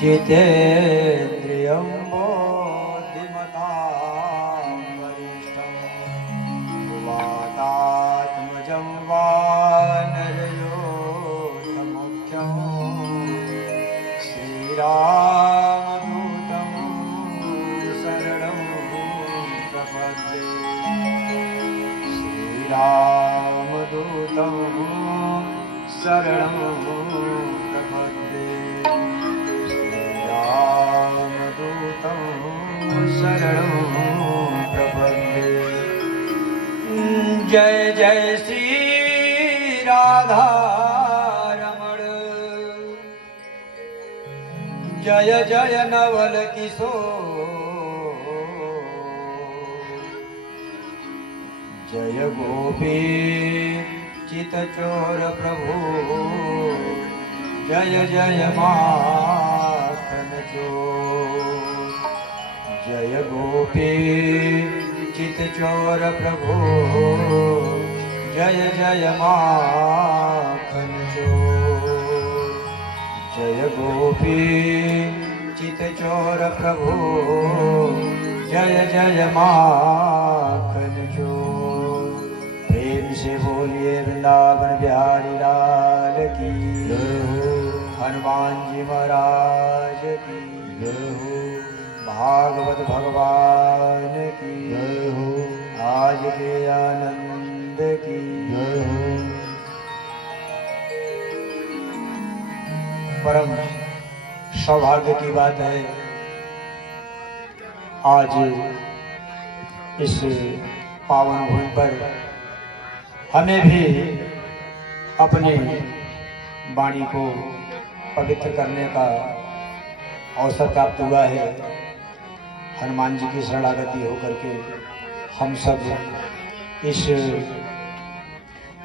जितेन्द्रियं बुद्धिमतां वरिष्ठं वातात्मजं वानरयोतमुख्यं श्रीरामदूतं शरणं प्रपद्ये श्रीरामदूतं शरणं प्रपद्ये रामदूतं शरणं प्रपद्ये। जय जय श्री राधा रमण, जय जय नवल किशोर, जय गोपी चितचोर प्रभु, जय जय माखन चोर, जय गोपी चितचोर प्रभु, जय जय माखन चोर, जय गोपी चितचोर प्रभु, जय जय माखन चोर। प्रेम से बोलिए वृंदावन बिहारी लाल की, हनुमान जी महाराज की जय हो, भागवत भगवान की जय हो, आज के आनंद की जय हो। परम सौभाग्य की बात है, आज इस पावन भूमि पर हमें भी अपने वाणी को पवित्र करने का अवसर प्राप्त हुआ है। हनुमान जी की शरणागति होकर के हम सब इस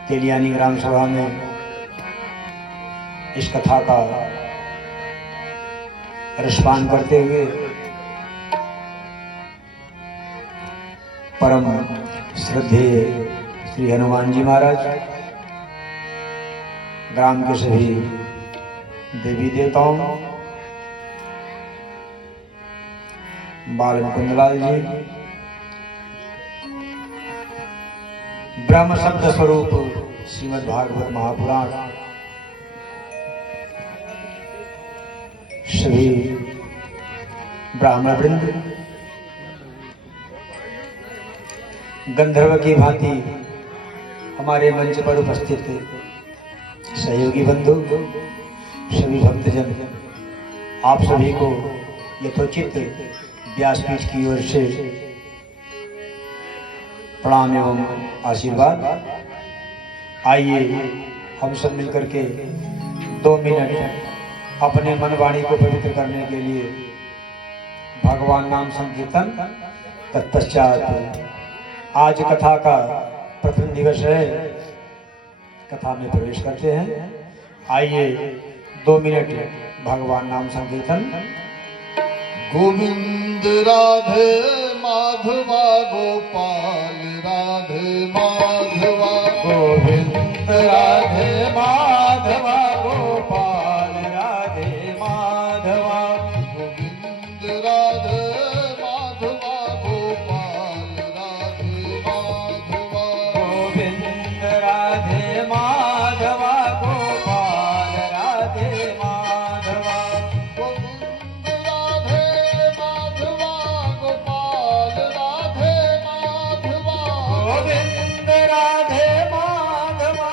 तेलियानी ग्राम सभा में इस कथा का रसपान करते हुए परम श्रद्धेय श्री हनुमान जी महाराज, ग्राम के सभी देवी देवताओं, बाल मुकुंदलाल जी, ब्रह्म शब्द स्वरूप श्रीमद् भागवत महापुराण, सभी ब्राह्मण वृंद, गंधर्व की भांति हमारे मंच पर उपस्थित सहयोगी बंधु, सभी भक्तजन, आप सभी को यथोचित व्यासपीठ की ओर से प्रणाम एवं आशीर्वाद। आइए हम सब मिलकर के 2 मिनट अपने मन वाणी को पवित्र करने के लिए भगवान नाम संकीर्तन, तत्पश्चात आज कथा का प्रथम दिवस है, कथा में प्रवेश करते हैं। आइए 2 मिनट भगवान नाम संकीर्तन। गोविंद राधे माधवा गोपाल राधे माधवा, गोविंद राधे माधवा गोपाल राधे माधवा, गोविंद राधे माधवा गोपाल राधे माधवा, गोविंद राधे माधवा गोपाल राधे माधवा, गोविंद राधे माधवा गोपाल राधे माधवा, गोविंद राधे माधवा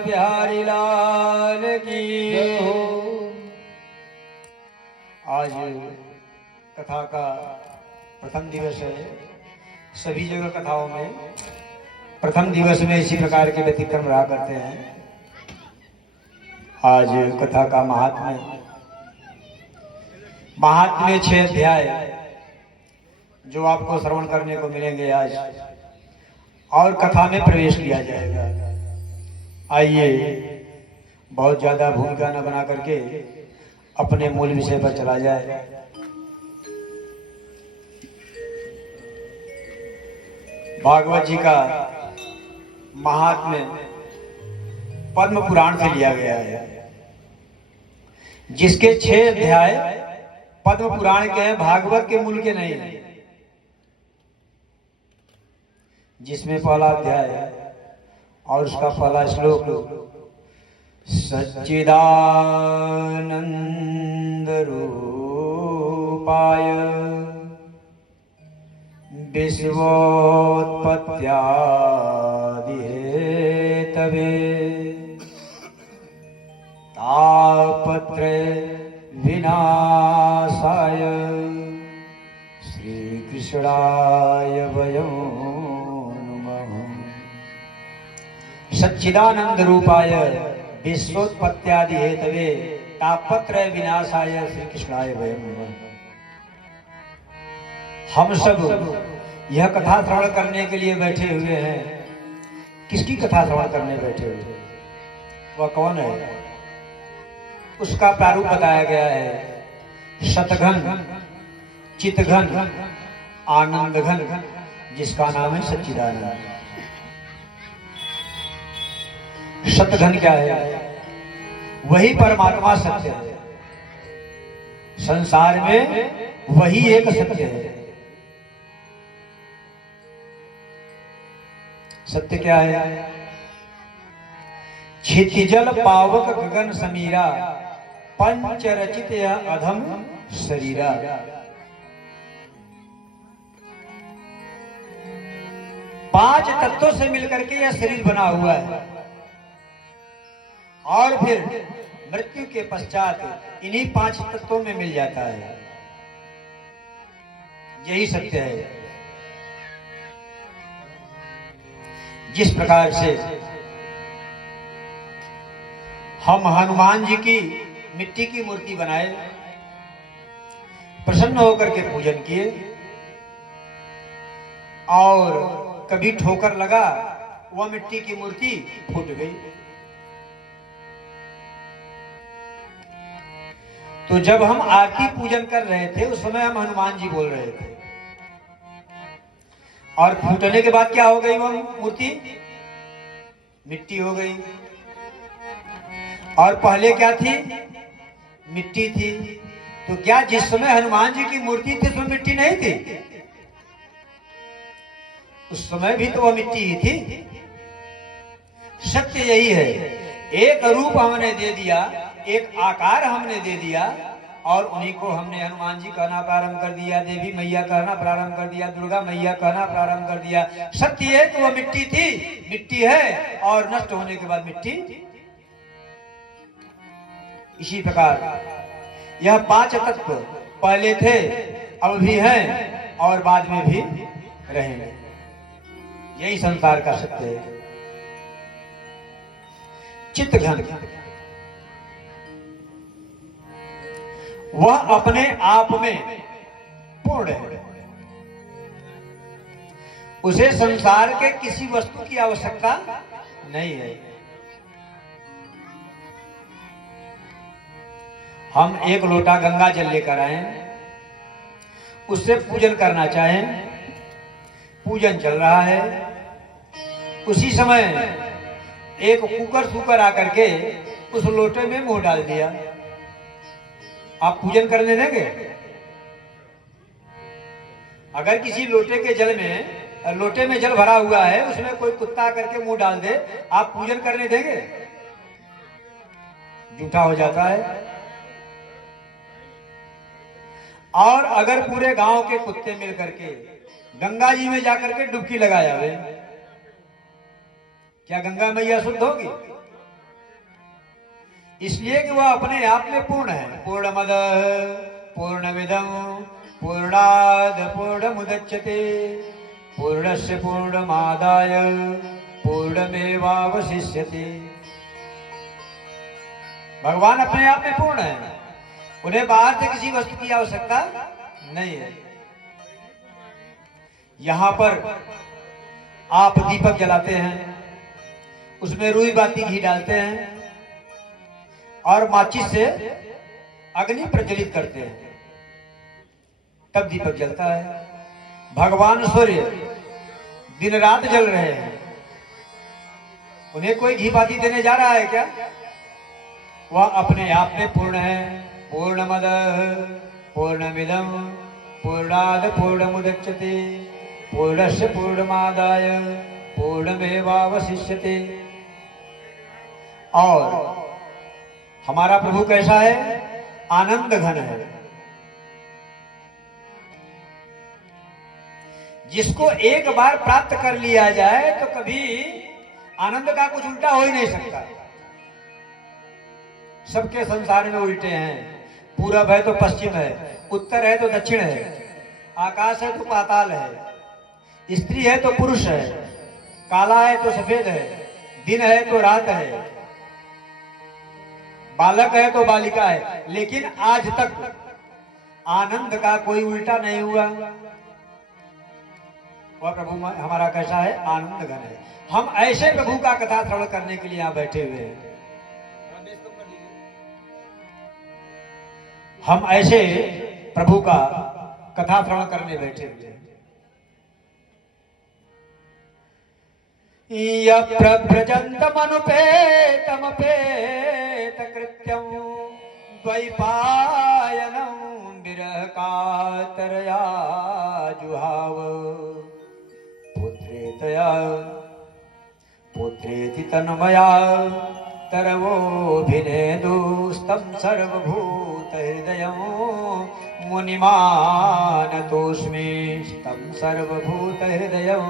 बिहारी लाल की। जय हो। आज कथा का प्रथम दिवस है। सभी जगह कथाओं में प्रथम दिवस में इसी प्रकार के व्यतिक्रम रहा करते हैं। आज कथा का महात्म्य 6 अध्याय जो आपको श्रवण करने को मिलेंगे आज, और कथा में प्रवेश किया जाएगा। आइए बहुत ज्यादा भूमिका न बना करके अपने मूल विषय पर चला जाए। भागवत जी का महात्म्य पद्म पुराण से लिया गया है, जिसके 6 अध्याय पद्म पुराण के हैं, भागवत के मूल के नहीं है। जिसमें पहला अध्याय है और उसका पहला श्लोक सच्चिदानंद रूपाय विश्वोत्पत्त्यादि हेतवे तापत्रय विनाशाय श्रीकृष्णाय वयं नमः। सच्चिदानंद रूपाय विश्वोत्पत्त्यादि हेतवे तापत्रय विनाशाय श्रीकृष्णाय वयं नमः। हम सब यह कथा श्रवण करने के लिए बैठे हुए हैं। किसकी कथा श्रवण करने बैठे हुए हैं? वह कौन है? उसका प्रारूप बताया गया है। शतघन, चितघन, आनंदघन, जिसका नाम है सच्चिदानंद। शतघन क्या है? वही परमात्मा सत्य है। संसार में वही एक सत्य है। सत्य क्या है? क्षितिजल पावक गगन समीरा पंच रचित यह अधम शरीरा। पांच तत्वों से मिलकर के यह शरीर बना हुआ है, और फिर मृत्यु के पश्चात इन्हीं 5 तत्वों में मिल जाता है। यही सत्य है। जिस प्रकार से हम हनुमान जी की मिट्टी की मूर्ति बनाए, प्रसन्न होकर के पूजन किए, और कभी ठोकर लगा, वह मिट्टी की मूर्ति फूट गई। तो जब हम आरती पूजन कर रहे थे उस समय हम हनुमान जी बोल रहे थे, और फूटने के बाद क्या हो गई? वह मूर्ति मिट्टी हो गई। और पहले क्या थी? मिट्टी थी। तो क्या जिस समय हनुमान जी की मूर्ति थी उसमें मिट्टी नहीं थी? उस समय भी तो वह मिट्टी ही थी। सत्य यही है। एक रूप हमने दे दिया, एक आकार हमने दे दिया, और उन्हीं को हमने हनुमान जी कहना प्रारंभ कर दिया, देवी मैया कहना प्रारंभ कर दिया, दुर्गा मैया कहना प्रारंभ कर दिया। सत्य है कि वह मिट्टी थी, मिट्टी है, और नष्ट होने के बाद मिट्टी। इसी प्रकार यह 5 तत्व पहले थे, अब भी हैं, और बाद में भी रहेंगे। यही संसार का सत्य है। चित्तघन, वह अपने आप में पूर्ण है। उसे संसार के किसी वस्तु की आवश्यकता नहीं है। हम एक लोटा गंगा जल लेकर आए, उससे पूजन करना चाहें, पूजन चल रहा है, उसी समय एक कुकर सुकर आकर के उस लोटे में मुंह डाल दिया, आप पूजन करने देंगे? अगर किसी लोटे के जल में, लोटे में जल भरा हुआ है, उसमें कोई कुत्ता करके मुंह डाल दे, आप पूजन करने देंगे? जूठा हो जाता है। और अगर पूरे गांव के कुत्ते मिल करके गंगा जी में जाकर के डुबकी लगा जावे, क्या गंगा मैया शुद्ध होगी? इसलिए कि वह अपने आप में पूर्ण है। पूर्णमद पूर्णमिदं पूर्णाद पूर्णमुदच्यते पूर्णस्य पूर्णमादाय पूर्णमेवावशिष्यते। भगवान अपने आप में पूर्ण है, उन्हें बाहर से किसी वस्तु की आवश्यकता नहीं है। यहां पर आप दीपक जलाते हैं, उसमें रुई बाती घी डालते हैं और माचिस से अग्नि प्रज्वलित करते हैं, तब दीपक जलता है। भगवान सूर्य दिन रात जल रहे हैं, उन्हें कोई घी बाती देने जा रहा है क्या? वह अपने आप में पूर्ण है। पूर्णमद पूर्णमिदं पूर्णाद पूर्णमुदच्यते पूर्णस्य पूर्णमादाय पूर्णमेवावशिष्यते। और हमारा प्रभु कैसा है? आनंद घन है। जिसको एक बार प्राप्त कर लिया जाए तो कभी आनंद का कुछ उल्टा हो ही नहीं सकता। सबके संसार में उल्टे हैं। पूरब है तो पश्चिम है, उत्तर है तो दक्षिण है, आकाश है तो पाताल है, स्त्री है तो पुरुष है, काला है तो सफेद है, दिन है तो रात है, बालक है तो बालिका है, लेकिन आज तक आनंद का कोई उल्टा नहीं हुआ। वह प्रभु हमारा कैसा है? आनंद घन है। हम ऐसे प्रभु का कथा श्रवण करने के लिए यहां बैठे हुए हैं। हम ऐसे प्रभु का कथा श्रवण करने बैठे हुए हैं। प्रव्रजन्तमनुपेतमपेत कृत्यं द्वैपायनं विरह कातरया जुहाव पुत्रेतया पुत्रेति तन्मया तरवोऽभिनेदुस्तं सर्वभूतहृदयं मुनिमानतोऽस्मि तं सर्वभूतहृदयं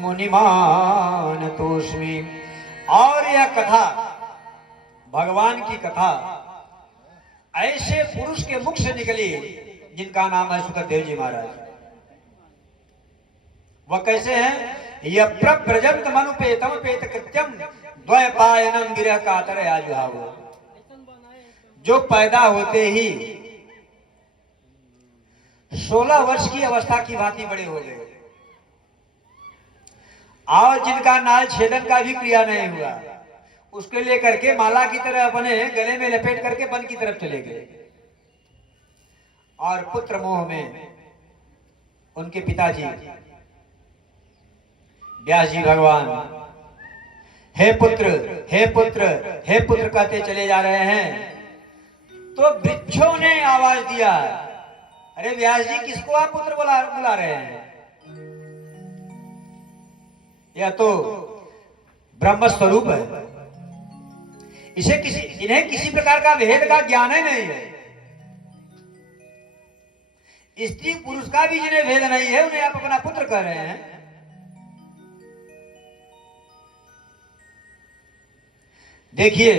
मुनिमानतोऽस्मि। और यह कथा, भगवान की कथा, ऐसे पुरुष के मुख से निकली जिनका नाम है सुखदेव जी महाराज। वह कैसे हैं? यह प्रव्रजंत मनुपेतम पेत कृत्यम द्वैपायनम विरह कातर आजुहाव। जो पैदा होते ही 16 वर्ष की अवस्था की भांति बड़े हो गए, और जिनका नाल छेदन का भी क्रिया नहीं हुआ, उसके लेकर के माला की तरह अपने गले में लपेट करके वन की तरफ चले गए। और पुत्र मोह में उनके पिताजी व्यास जी भगवान हे पुत्र हे पुत्र हे पुत्र कहते चले जा रहे हैं, तो वृक्षों ने आवाज दिया, अरे व्यास जी किसको आप पुत्र बुला रहे हैं? यह तो ब्रह्म स्वरूप है, इन्हें किसी प्रकार का भेद का ज्ञान ही नहीं है। स्त्री पुरुष का भी जिन्हें भेद नहीं है, उन्हें आप अपना पुत्र कह रहे हैं। देखिए,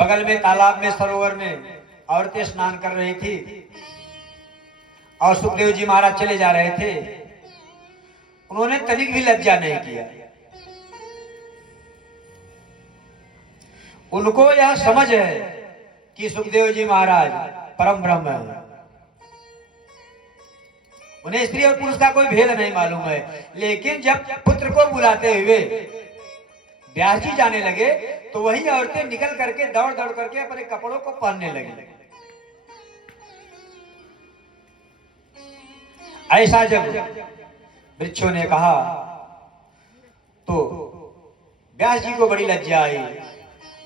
बगल में तालाब में सरोवर में औरतें स्नान कर रही थी और सुखदेव जी महाराज चले जा रहे थे। उन्होंने तनिक भी लज्जा नहीं किया। उनको यह समझ है कि सुखदेव जी महाराज परम ब्रह्म है, उन्हें स्त्री और पुरुष का कोई भेद नहीं मालूम है। लेकिन जब पुत्र को बुलाते हुए व्यास जी जाने लगे, तो वही औरतें निकल करके दौड़ दौड़ करके अपने कपड़ों को पहनने लगी। ऐसा जब वृक्षों ने कहा तो व्यास जी को बड़ी लज्जा आई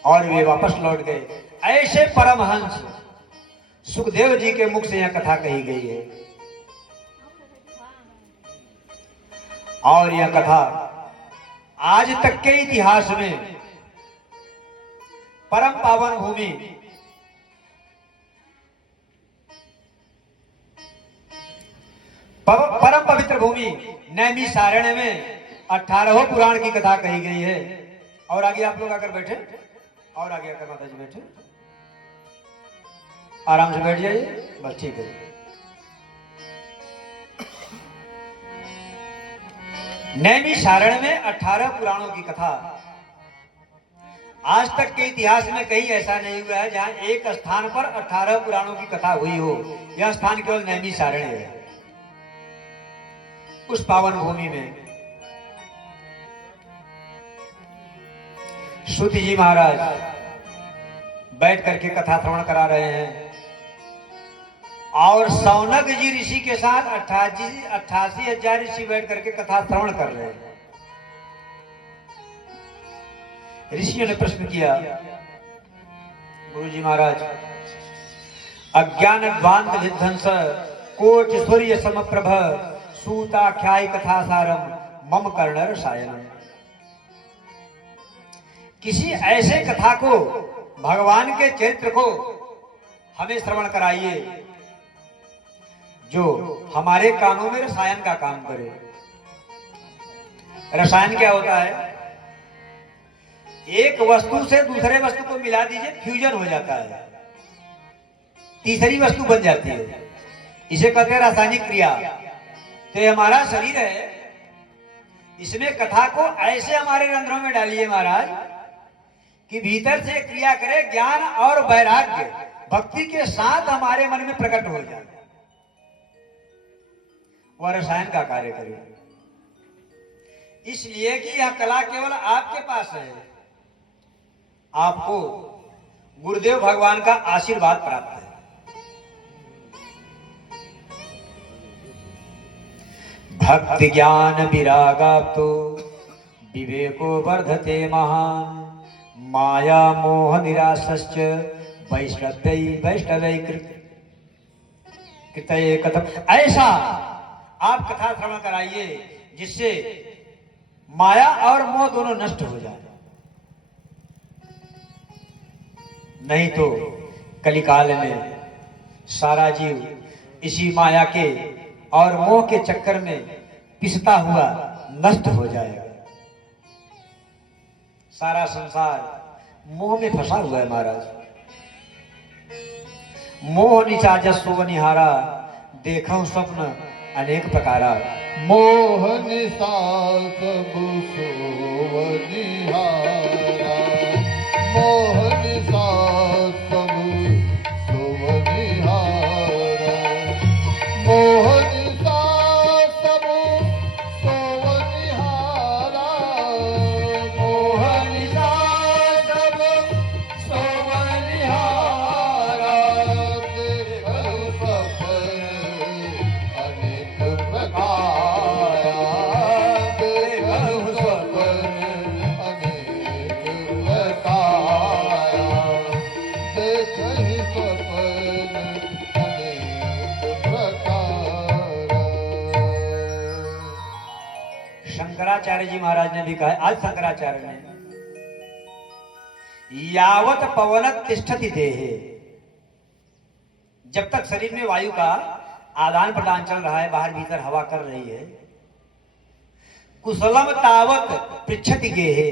और वे वापस लौट गए। ऐसे परमहंस सुखदेव जी के मुख से यह कथा कही गई है। और यह कथा आज तक के इतिहास में परम पावन भूमि परम पवित्र भूमि नैमिषारण्य में 18 पुराण की कथा कही गई है। और आगे आप लोग आकर बैठे। और आगे आकर माता जी बैठे, आराम से बैठ जाइए, बस ठीक है। नैमिषारण्य में 18 पुराणों की कथा। आज तक के इतिहास में कहीं ऐसा नहीं हुआ है जहां एक स्थान पर 18 पुराणों की कथा हुई हो। यह स्थान केवल नैमिषारण्य है। उस पावन भूमि में श्रुति जी महाराज बैठ करके कथा श्रवण करा रहे हैं और सौनक जी ऋषि के साथ 88,000 ऋषि बैठ करके कथा श्रवण कर रहे हैं। ऋषियों ने प्रश्न किया, गुरु जी महाराज, अज्ञान ध्वांत विध्वंस कोट सूर्य समप्रभ सूताख्याय कथा सारम मम कर्णर सायनम। किसी ऐसे कथा को, भगवान के चरित्र को हमें श्रवण कराइए जो हमारे कानों में रसायन का काम करे। रसायन क्या होता है? एक वस्तु से दूसरे वस्तु को मिला दीजिए, फ्यूजन हो जाता है, तीसरी वस्तु बन जाती है। इसे कहते हैं रासायनिक क्रिया। तो ये हमारा शरीर है, इसमें कथा को ऐसे हमारे रंध्रों में डालिए महाराज कि भीतर से क्रिया करे, ज्ञान और वैराग्य भक्ति के साथ हमारे मन में प्रकट हो जाए, वह रसायन का कार्य करे। इसलिए कि यह कला केवल आपके पास है, आपको गुरुदेव भगवान का आशीर्वाद प्राप्त है। भक्ति ज्ञान विरागाप्तो विवेको वर्धते महान माया मोह निराशश्च वैष्णवै कृतये कथम। ऐसा आप कथा श्रवण कराइए जिससे माया और मोह दोनों नष्ट हो जाए। नहीं तो कलिकाल में सारा जीव इसी माया के और मोह के चक्कर में पिसता हुआ नष्ट हो जाएगा। सारा संसार मोह में फंसा हुआ है महाराज। मोह निचाजस्व निहारा देखो स्वप्न अनेक प्रकारा। मोह निशा सब सोवनिहारा, मोह निशा सब सोवनिहारा, मोह निशा सब सोवनिहारा, मोह निशा सब सोवनिहारा। देखो सपन अनेक प्रकार, देखो सपन अनेक प्रकार, देखो सपन अनेक प्रकार। शंकराचार्य जी महाराज ने भी कहा है, आज शंकराचार्य ने, यावत पवन तिष्ठति देहे, जब तक शरीर में वायु का आदान प्रदान चल रहा है, बाहर भीतर हवा कर रही है, कुशलम तावत पृच्छति गेहे,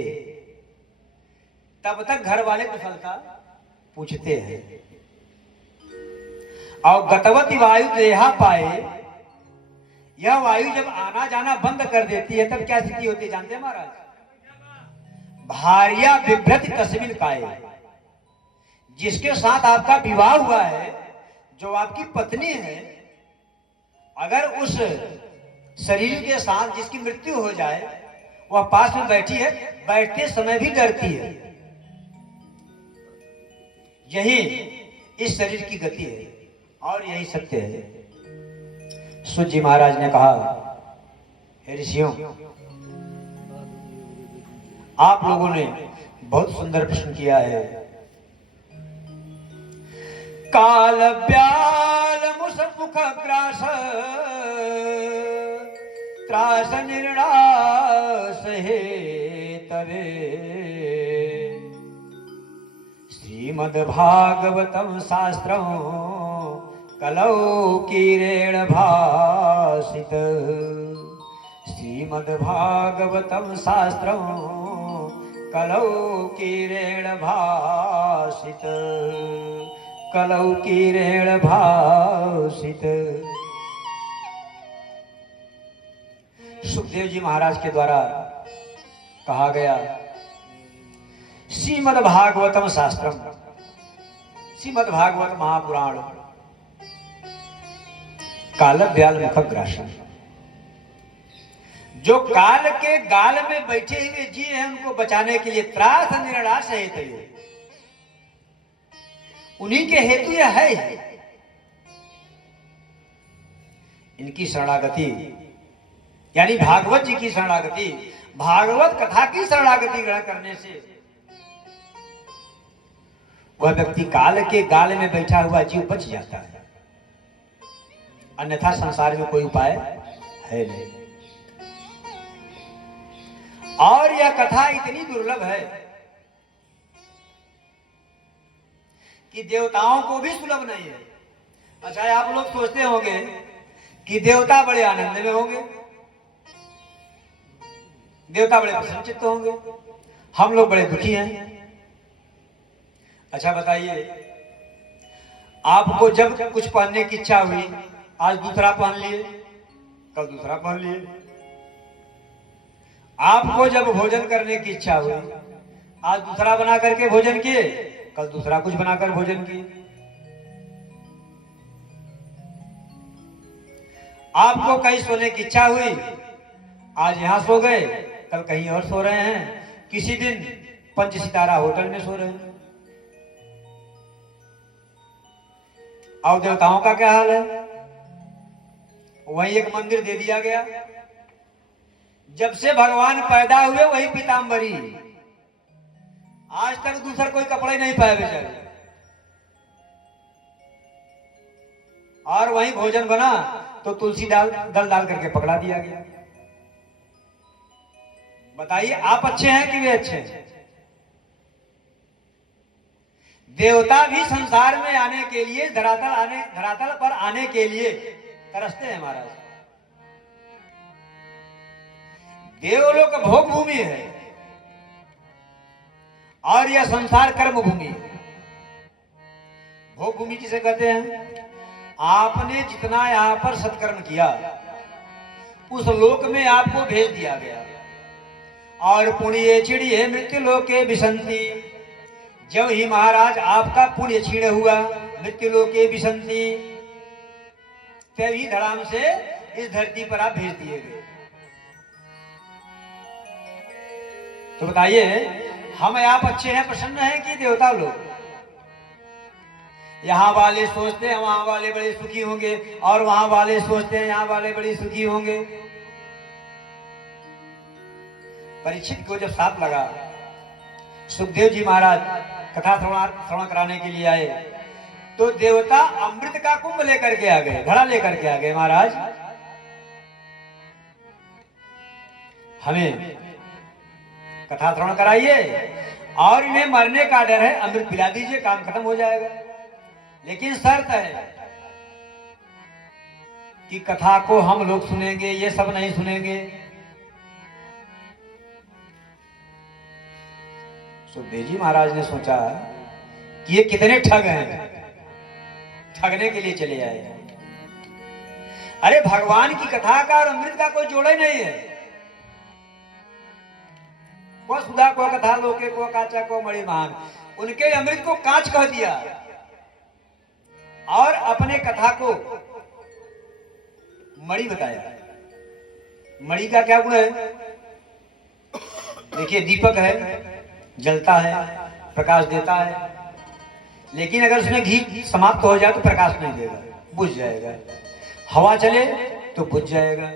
तब तक घर वाले कुशलता पूछते हैं। और गतवती वायु देहा पाए, यह वायु जब आना जाना बंद कर देती है तब क्या स्थिति होती है जानते हैं महाराज? भार्या बिभ्रति तस्मिन काये, जिसके साथ आपका विवाह हुआ है, जो आपकी पत्नी है, अगर उस शरीर के साथ जिसकी मृत्यु हो जाए, वह पास में बैठी है, बैठते समय भी डरती है। यही इस शरीर की गति है और यही सत्य है। सूत जी महाराज ने कहा, हे ऋषियों, आप लोगों ने बहुत सुंदर प्रश्न किया है। काल ब्याल मुसमुख ग्रास त्रास निर्णास हे तवे, श्रीमद् भागवतम शास्त्रं कलौ कीरेण भासित, श्रीमद् भागवतम शास्त्रं कलौ किरेण भासित, कलौ किरेण भासित। सुखदेव जी महाराज के द्वारा कहा गया श्रीमद् भागवतम शास्त्रम, श्रीमद् भागवत महापुराण काल व्याल मुखग्रासन। जो काल के गाल में बैठे हुए जी हैं उनको बचाने के लिए त्रास निराश है, उन्हीं के हेतु यह है। इनकी शरणागति यानी भागवत जी की शरणागति, भागवत कथा की शरणागति ग्रहण करने से वह व्यक्ति काल के गाल में बैठा हुआ जीव बच जाता है, अन्यथा संसार में कोई उपाय है नहीं। और यह कथा इतनी दुर्लभ है कि देवताओं को भी सुलभ नहीं है। अच्छा, आप लोग सोचते होंगे कि देवता बड़े आनंद में होंगे, देवता बड़े प्रसन्नचित्त होंगे, हम लोग बड़े दुखी हैं। अच्छा बताइए, आपको जब कुछ पहनने की इच्छा हुई, आज दूसरा पहन लिए, कल दूसरा पहन लिए। आपको जब भोजन करने की इच्छा हुई, आज दूसरा बना करके भोजन किए, कल दूसरा कुछ बनाकर भोजन किए। आपको कहीं सोने की इच्छा हुई, आज यहां सो गए, कल कहीं और सो रहे हैं, किसी दिन 5 सितारा होटल में सो रहे हैं। और देवताओं का क्या हाल है? वही एक मंदिर दे दिया गया, जब से भगवान पैदा हुए वही पीताम्बरी, आज तक दूसरा कोई कपड़े नहीं पाए बेचारे। और वही भोजन बना तो तुलसी दल डाल करके पकड़ा दिया गया। बताइए, आप अच्छे हैं कि वे अच्छे हैं? देवता भी संसार में आने के लिए, धरातल पर आने के लिए तरसते हैं महाराज। देवलोक भोग भूमि है और यह संसार कर्म भूमि है। भोग भूमि किसे कहते हैं? आपने जितना यहां पर सत्कर्म किया उस लोक में आपको भेज दिया गया। और पुण्य चिड़िए मृत्यु लोके विसंति, जब ही महाराज आपका पुण्य क्षीण हुआ, मृत्यु लोके विसंति, तभी धड़ाम से इस धरती पर आप भेज दिए गए। तो बताइए, हम आप अच्छे हैं, प्रसन्न हैं कि देवता लोग? यहां वाले सोचते हैं वहां वाले बड़े सुखी होंगे, और वहां वाले सोचते हैं यहां वाले बड़े सुखी होंगे। परीक्षित को जब साथ लगा, सुखदेव जी महाराज कथा श्रवण कराने के लिए आए, तो देवता अमृत का कुंभ लेकर के आ गए, घड़ा लेकर के आ गए। महाराज, हमें कथा श्रवण कराइए और इन्हें मरने का डर है, अमृत पिला दीजिए, काम खत्म हो जाएगा। लेकिन शर्त है कि कथा को हम लोग सुनेंगे, ये सब नहीं सुनेंगे। सुखदेव जी महाराज ने सोचा कि ये कितने ठग हैं, ठगने के लिए चले आए। अरे भगवान की कथा का और अमृत का कोई जोड़ा ही नहीं है। को सुधा को कथा लोके को काचा को मणि महान, उनके अमृत को कांच कह दिया और अपने कथा को मणि बताया। मणि का क्या गुण है? देखिए, दीपक है, जलता है, प्रकाश देता है, लेकिन अगर उसमें घी समाप्त हो जाए तो प्रकाश नहीं देगा, बुझ जाएगा। हवा चले तो बुझ जाएगा।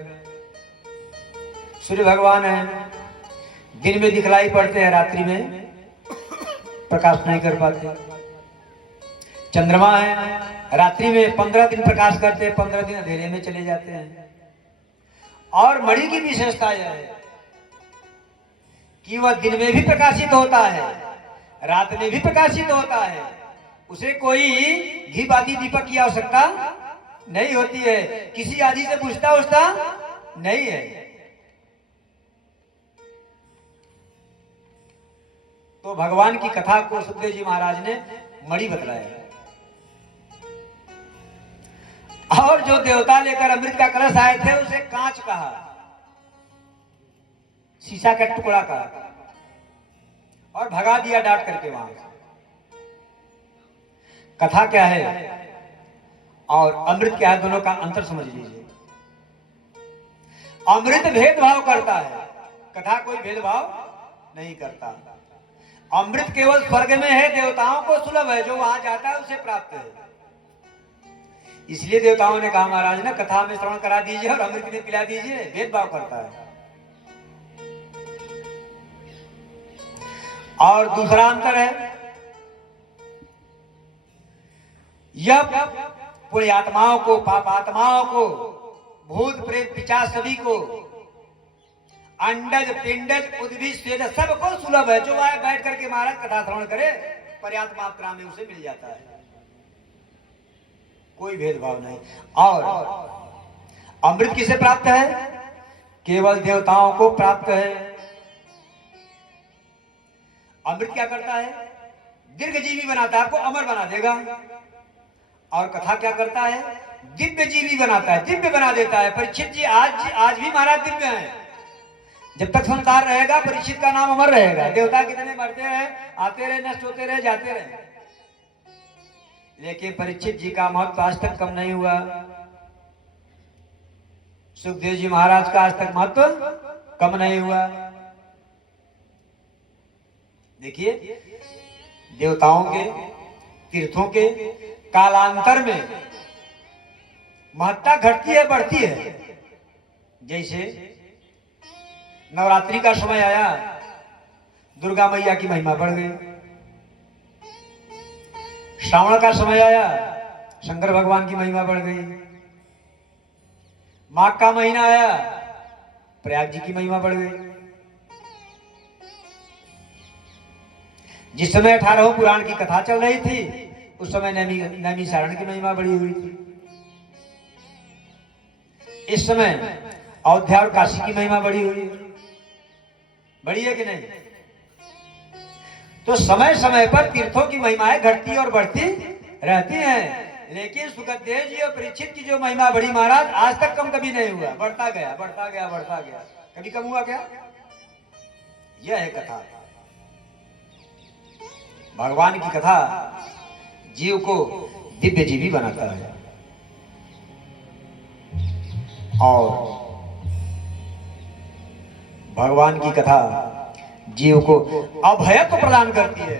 सूर्य भगवान है, दिन में दिखलाई पड़ते हैं, रात्रि में प्रकाश नहीं कर पाते। चंद्रमा है, रात्रि में 15 दिन प्रकाश करते हैं, 15 दिन अंधेरे में चले जाते हैं। और मणि की विशेषता यह है कि वह दिन में भी प्रकाशित होता है, रात में भी प्रकाशित होता है। उसे कोई घी बाती दीपक की आवश्यकता नहीं होती है, किसी आदि से बुझता उछता नहीं है। तो भगवान की कथा को सुखदेव जी महाराज ने मणि बतलाया। और जो देवता लेकर अमृत का कलश आए थे उसे कांच कहा, शीशा का टुकड़ा कहा, और भगा दिया डांट करके वहां से। कथा क्या है और अमृत क्या है, दोनों का अंतर समझ लीजिए। अमृत भेदभाव करता है, कथा कोई भेदभाव नहीं करता। अमृत केवल स्वर्ग में है, देवताओं को सुलभ है, जो वहां जाता है उसे प्राप्त है। इसलिए देवताओं ने कहा महाराज ने कथा में श्रवण करा दीजिए और अमृत में पिला दीजिए, भेदभाव करता है। और दूसरा अंतर है, यह पुण्यात्माओं को, पापात्माओं को, भूत प्रेत पिशाच सभी को, अंडज पिंडज उद्भिद स्वेद सबको सुलभ है। जो आए बैठ करके महाराज कथा श्रवण करे पर्याप्त मात्रा में उसे मिल जाता है, कोई भेदभाव नहीं। और अमृत किसे प्राप्त है? केवल देवताओं को प्राप्त है। अमृत क्या करता है? दीर्घ जीवी बनाता है, आपको अमर बना देगा। और कथा क्या करता है? दिव्य जीवी बनाता है, दिव्य बना देता है। परीक्षित जी आज भी महाराज दिव्य हैं। जब तक संसार रहेगा परीक्षित का नाम अमर रहेगा। देवता कितने मरते रहे, आते रहे, नष्ट होते रहे, जाते रहे, लेकिन परीक्षित जी का महत्व आज तक कम नहीं हुआ। सुखदेव जी महाराज का आज तक महत्व कम नहीं हुआ। देखिए, देवताओं के, तीर्थों के कालांतर में महत्ता घटती है, बढ़ती है। जैसे नवरात्रि का समय आया, दुर्गा मैया की महिमा बढ़ गई। श्रावण का समय आया, शंकर भगवान की महिमा बढ़ गई। माघ का महीना आया, प्रयाग जी की महिमा बढ़ गई। जिस समय 18 पुराण की कथा चल रही थी उस समय नैमिषारण्य की महिमा बढ़ी हुई थी। इस समय अयोध्या और काशी की महिमा बढ़ी हुई है। बढ़ी है कि नहीं? तो समय समय पर तीर्थों की महिमाएं घटती और बढ़ती रहती हैं। लेकिन सुखदेव जी और परीक्षित की जो महिमा बढ़ी महाराज, आज तक कम कभी नहीं हुआ, बढ़ता गया, बढ़ता गया, बढ़ता गया। कभी कम हुआ क्या? यह है कथा। भगवान की कथा जीव को दिव्य जीवी बनाता है और भगवान की कथा जीव को अभयत्व प्रदान करती है,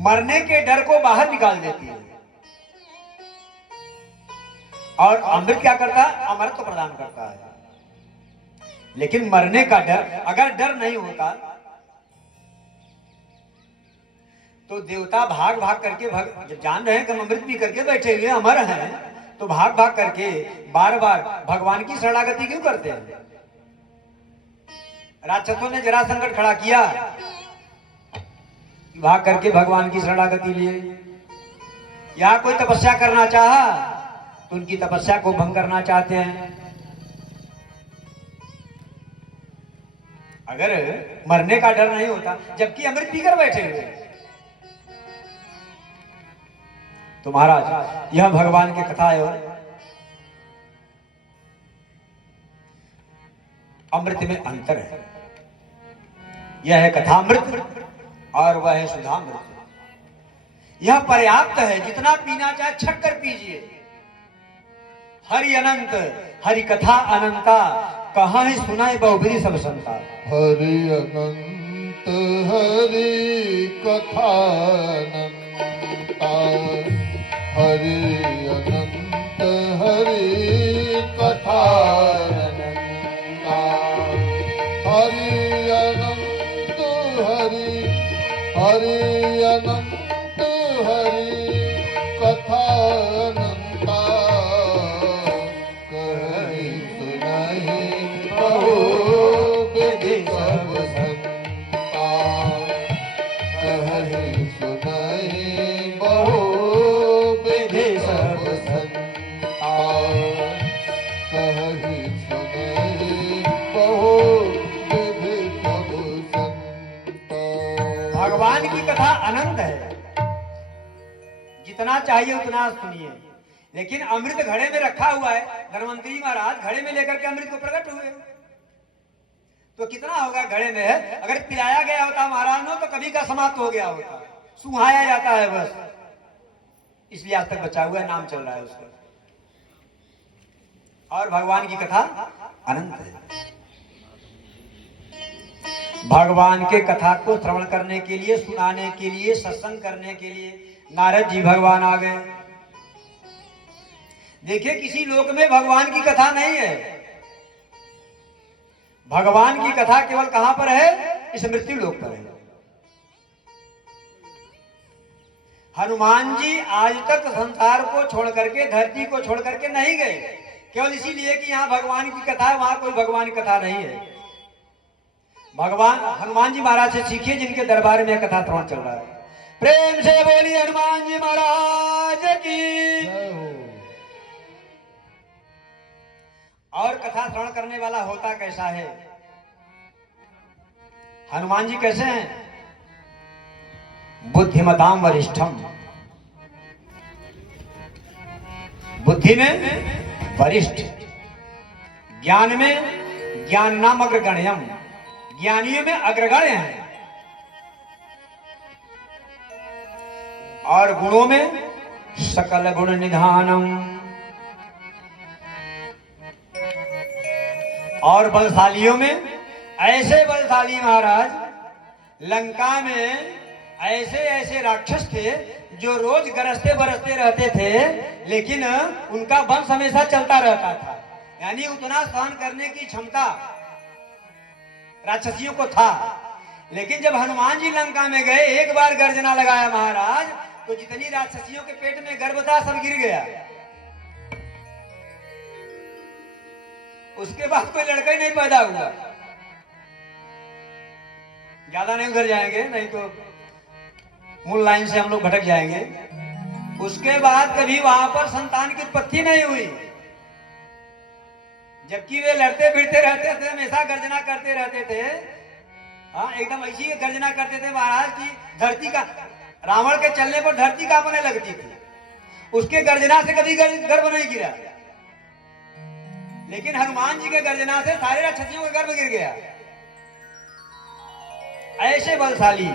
मरने के डर को बाहर निकाल देती है। और अमृत क्या करता है? अमरत्व प्रदान करता है। लेकिन मरने का डर, अगर डर नहीं होता तो देवता भाग भाग करके जब जान रहे हैं कि हम अमृत पी करके बैठे हुए अमर हैं, तो भाग भाग करके बार बार भगवान की शरणागति क्यों करते हैं? राक्षसों ने जरा संकट खड़ा किया, भाग करके भगवान की शरणागति लिए। यहां कोई तपस्या करना चाहा तो उनकी तपस्या को भंग करना चाहते हैं। अगर मरने का डर नहीं होता, जबकि अमृत पीकर बैठे हुए, तो महाराज यह भगवान की कथा है। और अमृत में अंतर है। यह है कथामृत और वह है सुधामृत। यह पर्याप्त है, जितना पीना चाहे छक कर पीजिए। हरि अनंत, हरि कथा अनंता, कहाँ है सुनाए बहुबरी सब संता। हरि अनंत हरि कथा अनंता, हरि अनंत हरि कथा अनंता, हरि अनंत हरि अनंत हरि कथा अनंता, कहि सुनाहि बहु विधि सब संता, कहि सुनाहि बहु विधि सब संता, कहि सुनाहि बहु विधि सब संता। भगवान की कथा अनंत है, जितना चाहिए उतना सुनिए। लेकिन अमृत घड़े में रखा हुआ है, धन्वंतरी महाराज घड़े में लेकर के अमृत को प्रकट हुए, तो कितना होगा घड़े में है। अगर पिलाया गया होता महाराज ने तो कभी का समाप्त हो गया होता, सुहाया जाता है बस, इसलिए आज तक बचा हुआ है, नाम चल रहा है उसका। और भगवान की कथा अनंत है। भगवान के कथा को श्रवण करने के लिए, सुनाने के लिए, सत्संग करने के लिए नारद जी भगवान आ गए। देखिए किसी लोक में भगवान की कथा नहीं है, भगवान की कथा केवल कहां पर है? इस मृत्यु लोक पर है। हनुमान जी आज तक संसार को छोड़ करके, धरती को छोड़ करके नहीं गए, केवल इसीलिए कि यहां भगवान की कथा है, वहां कोई भगवान की कथा नहीं है। भगवान हनुमान जी महाराज से सीखिए, जिनके दरबार में कथा श्रवण चल रहा है। प्रेम से बोलिए हनुमान जी महाराज की। और कथा श्रवण करने वाला होता कैसा है? हनुमान जी कैसे हैं? बुद्धिमताम वरिष्ठम, बुद्धि में वरिष्ठ, ज्ञान में ज्ञान नाम अग्रगण्यम, ज्ञानियों में अग्रगण्य है, और गुणों में सकल गुण निधानम, और बलशालियों में ऐसे बलशाली महाराज, लंका में ऐसे ऐसे राक्षस थे जो रोज गरजते बरसते रहते थे, लेकिन उनका वंश हमेशा चलता रहता था। यानी उतना सहन करने की क्षमता राक्षसियों को था। लेकिन जब हनुमान जी लंका में गए, एक बार गर्जना लगाया महाराज, तो जितनी राक्षसियों के पेट में गर्भ था सब गिर गया। उसके बाद कोई लड़का ही नहीं पैदा हुआ। ज्यादा नहीं उधर जाएंगे, नहीं तो मूल लाइन से हम लोग भटक जाएंगे। उसके बाद कभी वहां पर संतान की उत्पत्ति नहीं हुई, जबकि वे लड़ते भिड़ते रहते थे, हमेशा गर्जना करते रहते थे। हाँ, एकदम ऐसी गर्जना करते थे महाराज की धरती का, रावण के चलने पर धरती कांपने लगती थी। उसके गर्जना से कभी गर्भ नहीं गिरा, लेकिन हनुमान जी के गर्जना से सारे राक्षसियों का गर्भ गिर गया। ऐसे बलशाली,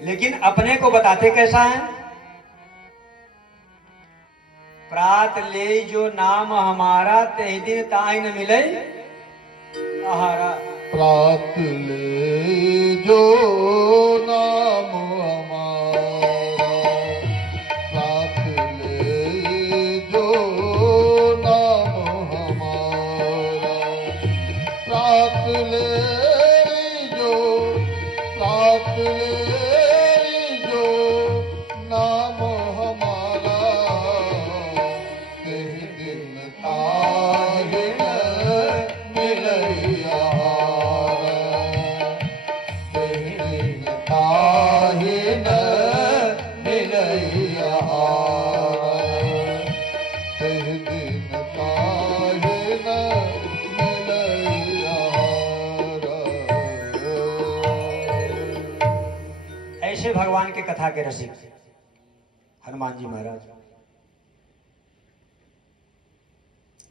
लेकिन अपने को बताते कैसा है? प्रात ले जो नाम हमारा, ते दिन ताई न मिले आहारा। प्रात ले जो नाम हमारा, प्रात ले जो नाम हमारा, प्रात ले जो, प्रात ले जो नाम हमारा, तेहि दिन ताहि न मिलैया, तेहि दिन ताहि न मिलैया, तेहि दिन ताहि न मिलैया। ऐसे भगवान के कथा के रसिक हनुमान जी महाराज,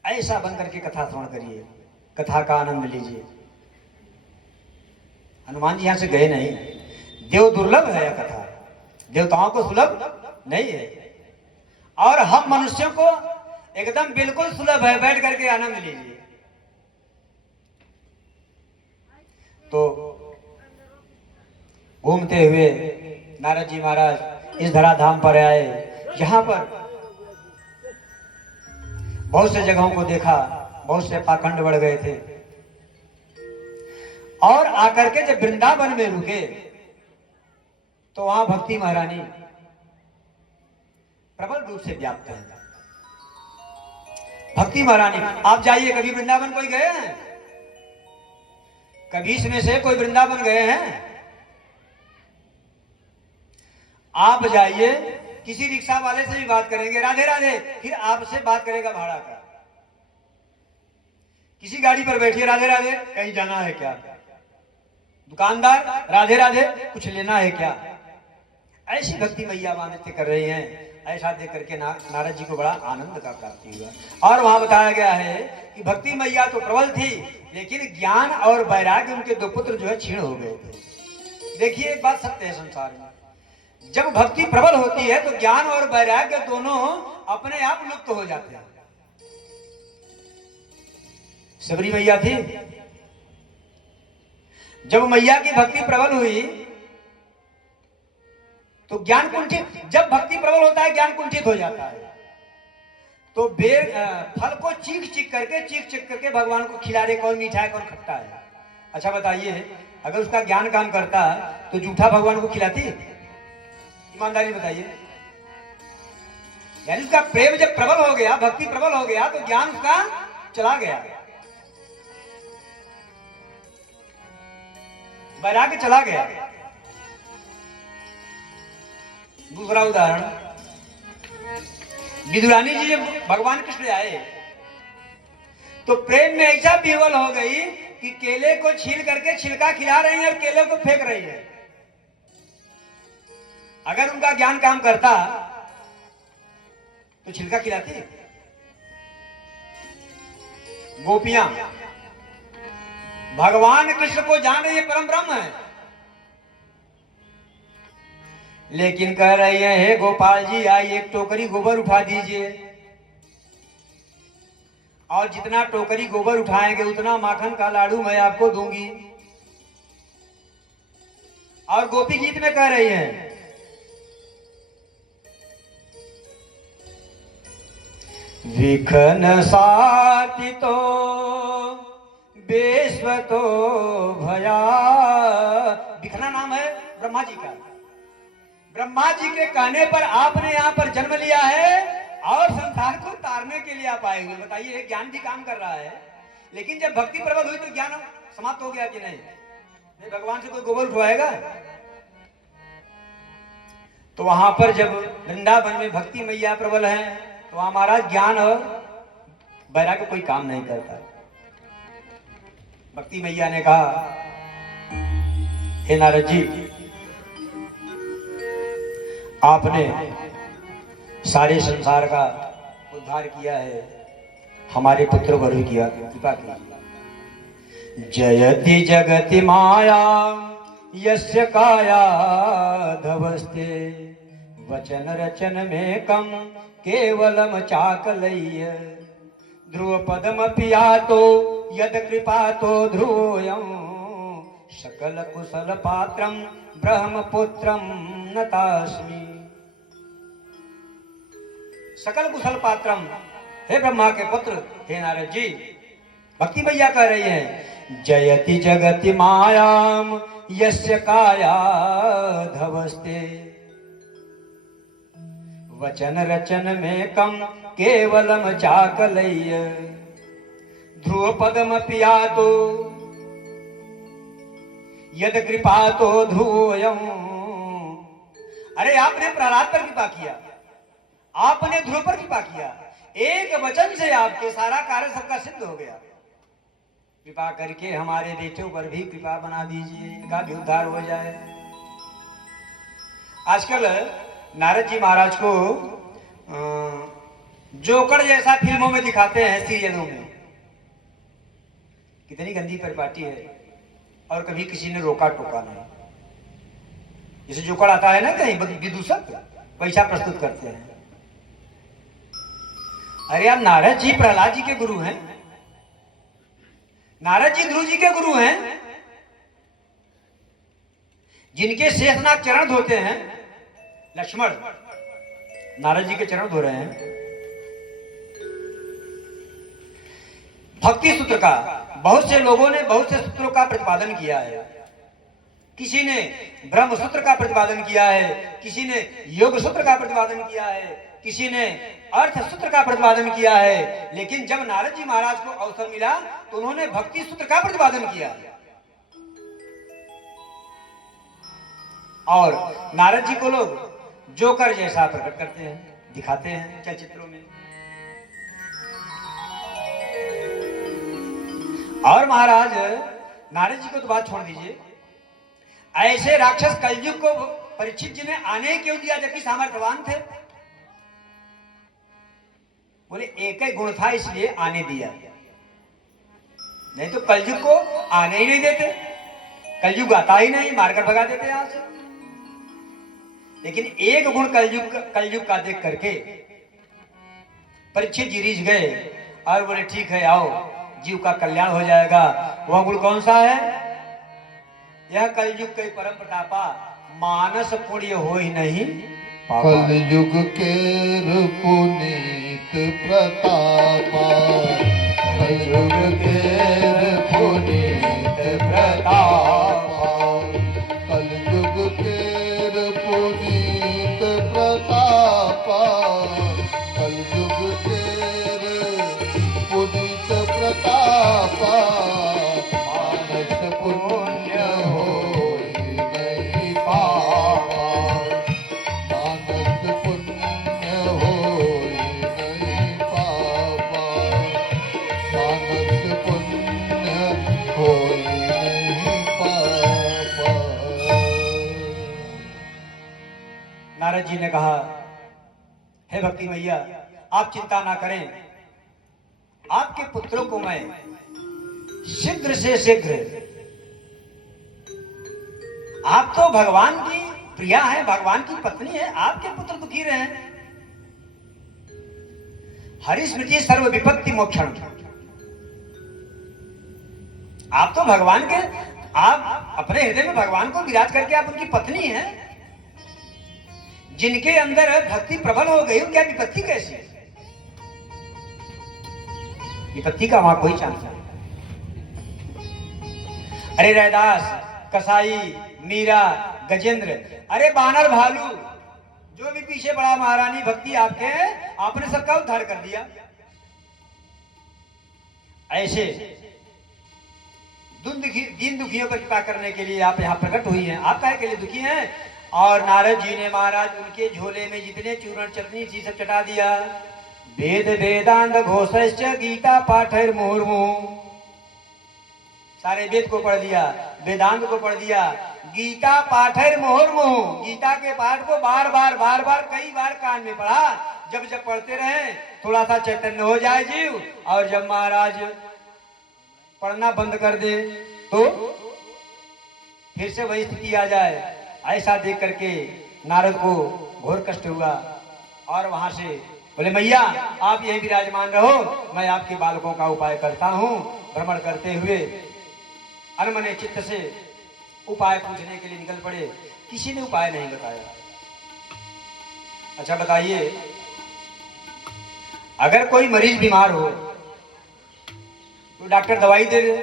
ऐसा बनकर के कथा श्रवण करिए, कथा का आनंद लीजिए। हनुमान जी यहां से गए नहीं, देव दुर्लभ है यह कथा, देवताओं को सुलभ नहीं है, और हम मनुष्यों को एकदम बिल्कुल सुलभ है। बैठ करके आनंद लीजिए। तो घूमते हुए नारद जी महाराज इस धराधाम पर आए। यहां पर बहुत से जगहों को देखा, बहुत से पाखंड बढ़ गए थे, और आकर के जब वृंदावन में रुके तो वहां भक्ति महारानी प्रबल रूप से व्याप्त है। भक्ति महारानी, आप जाइए, कभी वृंदावन कोई गए हैं? कभी इसमें से कोई वृंदावन गए हैं? आप जाइए, किसी रिक्शा वाले से भी बात करेंगे राधे राधे, फिर आपसे बात करेगा भाड़ा का। किसी गाड़ी पर बैठिए, राधे राधे, कहीं जाना है क्या? दुकानदार राधे राधे, कुछ लेना है क्या? ऐसी भक्ति मैया वहां नृत्य कर रही हैं। ऐसा देख करके नारद जी को बड़ा आनंद का प्राप्ति हुआ। और वहां बताया गया है कि भक्ति मैया तो प्रबल थी, लेकिन ज्ञान और वैराग्य उनके दो पुत्र जो है क्षीण हो गए थे। देखिए एक बात सत्य है संसार में, जब भक्ति प्रबल होती है तो ज्ञान और वैराग्य दोनों अपने आप लुप्त हो जाते हैं। सबरी मैया थी, जब मैया की भक्ति प्रबल हुई तो ज्ञान कुंठित, जब भक्ति प्रबल होता है ज्ञान कुंठित हो जाता है। तो बेर फल को चीख चीख करके भगवान को खिला रहे, कौन मीठा है कौन खट्टा है। अच्छा बताइए, अगर उसका ज्ञान काम करता तो जूठा भगवान को खिलाती? ईमानदारी बताइए। यानी उसका प्रेम जब प्रबल हो गया, भक्ति प्रबल हो गया, तो ज्ञान उसका चला गया, वैराग्य चला गया। दूसरा उदाहरण, विदुरानी जी जब भगवान कृष्ण आए तो प्रेम में ऐसा विह्वल हो गई कि केले को छील करके छिलका खिला रही है और केले को फेंक रही है। अगर उनका ज्ञान काम करता तो छिलका खिलाती? गोपियां भगवान कृष्ण को जान रही है, परम ब्रह्म है, लेकिन कह रही है हे गोपाल जी आइए एक टोकरी गोबर उठा दीजिए, और जितना टोकरी गोबर उठाएंगे उतना माखन का लाडू मैं आपको दूंगी। और गोपी गीत में कह रही है विखन साति तो बेस्व तो भया। विखना नाम है ब्रह्मा जी का। ब्रह्मा जी के कहने पर आपने यहाँ पर जन्म लिया है और संसार को तारने के लिए आप आए हुए। बताइए, ज्ञान भी काम कर रहा है, लेकिन जब भक्ति प्रबल हुई तो ज्ञान समाप्त हो गया कि नहीं? नहीं, भगवान से कोई गोबर उठवाएगा? तो वहां पर जब वृंदावन में भक्ति मैया प्रबल है तो वहां महाराज ज्ञान और वैराग्य कोई काम नहीं करता। भक्ति मैया ने कहा हे नारद जी, आपने सारे संसार का उद्धार किया है, हमारे पुत्र पर भी किया, कृपा कीजिए। जयति जगति माया यस्य काया धवस्ते वचन रचन में कम केवलम चाकलय्य ध्रुव पदम पियातो यद कृपातो ध्रुवयं सकल कुशल पात्रम ब्रह्मपुत्रम नतास्मि। सकल कुशल पात्रम, हे ब्रह्मा के पुत्र, हे नारद जी। भक्ति मैया कह रही है जयति जगति मायाम यस्य काया धवस्ते वचन रचन में कम केवलम चाकलय्य ध्रुव पदम पियातो यद कृपातो ध्रुवयं। अरे आपने प्रहलाद पर कृपा किया, आपने ध्रुव पर कृपा किया, एक वचन से आपके सारा कार्य सबका सिद्ध हो गया। कृपा करके हमारे बेटों पर भी कृपा बना दीजिए, इनका भी उद्धार हो जाए। आजकल नारद जी महाराज को जोकर जैसा फिल्मों में दिखाते हैं, सीरियलों में। कितनी गंदी परिपाटी है, और कभी किसी ने रोका टोका नहीं। जैसे जोकर आता है ना कहीं विदूषक, पैसा प्रस्तुत करते हैं। अरे यार, नारद जी प्रहलाद जी के गुरु हैं, नारद जी ध्रुव जी के गुरु हैं, जिनके शेषनाग चरण धोते हैं। लक्ष्मण नारद जी के चरण धो रहे हैं। भक्ति सूत्र का बहुत से लोगों ने बहुत से सूत्रों का प्रतिपादन किया है। किसी ने ब्रह्म सूत्र का प्रतिपादन किया है, किसी ने योग सूत्र का प्रतिपादन किया है, किसी ने अर्थ सूत्र का प्रतिपादन किया है। लेकिन जब नारद जी महाराज को अवसर मिला तो उन्होंने भक्ति सूत्र का प्रतिपादन किया। और नारद जी को लोग जोकर जैसा प्रकट करते हैं, दिखाते हैं चलचित्रों में। और महाराज नारद जी को तो बात छोड़ दीजिए, ऐसे राक्षस कलयुग को परीक्षित जी ने आने क्यों दिया जबकि सामर्थ्यवान थे? बोले एक ही गुण था इसलिए आने दिया, नहीं तो कलयुग को आने ही नहीं देते। कलयुग आता ही नहीं, मारकर भगा देते यहां से। लेकिन एक गुण कलयुग का देख करके परीक्षित जी रीझ गए और बोले ठीक है आओ, जीव का कल्याण हो जाएगा। वह गुण कौन सा है? यह कलयुग के परम प्रतापा मानस पुण्य हो ही नहीं पापा। कलयुग के पुनीत प्रतापा, कलयुग के पुनीत प्रतापा, कलयुग के पुनीत प्रतापा, कलयुग के पुनीत प्रतापा, मानस पुण्य होई नहीं पावा, मानस पुण्य होई नहीं पावा, मानस पुण्य होई नहीं पावा। नारद जी ने कहा हे भक्ति मैया आप चिंता ना करें, आपके पुत्रों को मैं शीघ्र से शीघ्र, आप तो भगवान की प्रिया है, भगवान की पत्नी है, आपके पुत्र दुखी रहे। हरिस्मृति सर्व विपत्ति मोक्षण, आप तो भगवान के, आप अपने हृदय में भगवान को विराज करके आप उनकी पत्नी हैं। जिनके अंदर भक्ति प्रबल हो गई क्या विपत्ति कैसी? विपत्ति का वहां कोई चांस नहीं। अरे रैदास, कसाई, मीरा, गजेंद्र, अरे बानर, भालू, जो भी पीछे बड़ा महारानी भक्ति आपके, आपने सबका उद्धार कर दिया। ऐसे दीन दुखियों पर कृपा करने के लिए आप यहां प्रकट हुई हैं। आप काहे के लिए दुखी हैं? और नारद जी ने महाराज उनके झोले में जितने चूर्ण चटनी थी सब चटा दिया। वेद वेदांत घोषश्च गीता पाठैर मुहुर्मुहुः, सारे वेद को पढ़ दिया, वेदांत को पढ़ दिया, गीता पाठैर मुहुर्मुहुः, गीता के पाठ को बार बार कई बार कान में पढ़ा। जब जब पढ़ते रहे थोड़ा सा चैतन्य हो जाए जीव, और जब महाराज पढ़ना बंद कर दे तो फिर से वही स्थिति आ जाए। ऐसा देख करके नारद को घोर कष्ट हुआ और वहां से बोले मैया आप यही विराजमान रहो, मैं आपके बालकों का उपाय करता हूं। भ्रमण करते हुए अनमने चित्त से उपाय पूछने के लिए निकल पड़े। किसी ने उपाय नहीं बताया। अच्छा बताइए, अगर कोई मरीज बीमार हो तो डॉक्टर दवाई दे दे।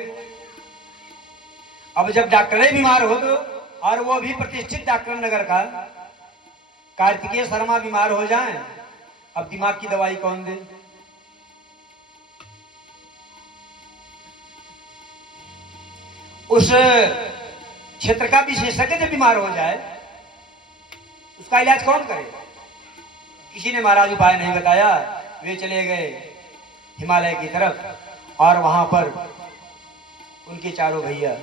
अब जब डॉक्टर ही बीमार हो तो, और वो भी प्रतिष्ठित डॉक्टर नगर का कार्तिकेय शर्मा बीमार हो जाए, अब दिमाग की दवाई कौन दे? उस क्षेत्र का विशेषज्ञ जब बीमार हो जाए उसका इलाज कौन करे? किसी ने महाराज उपाय नहीं बताया। वे चले गए हिमालय की तरफ और वहां पर उनके चारों भैया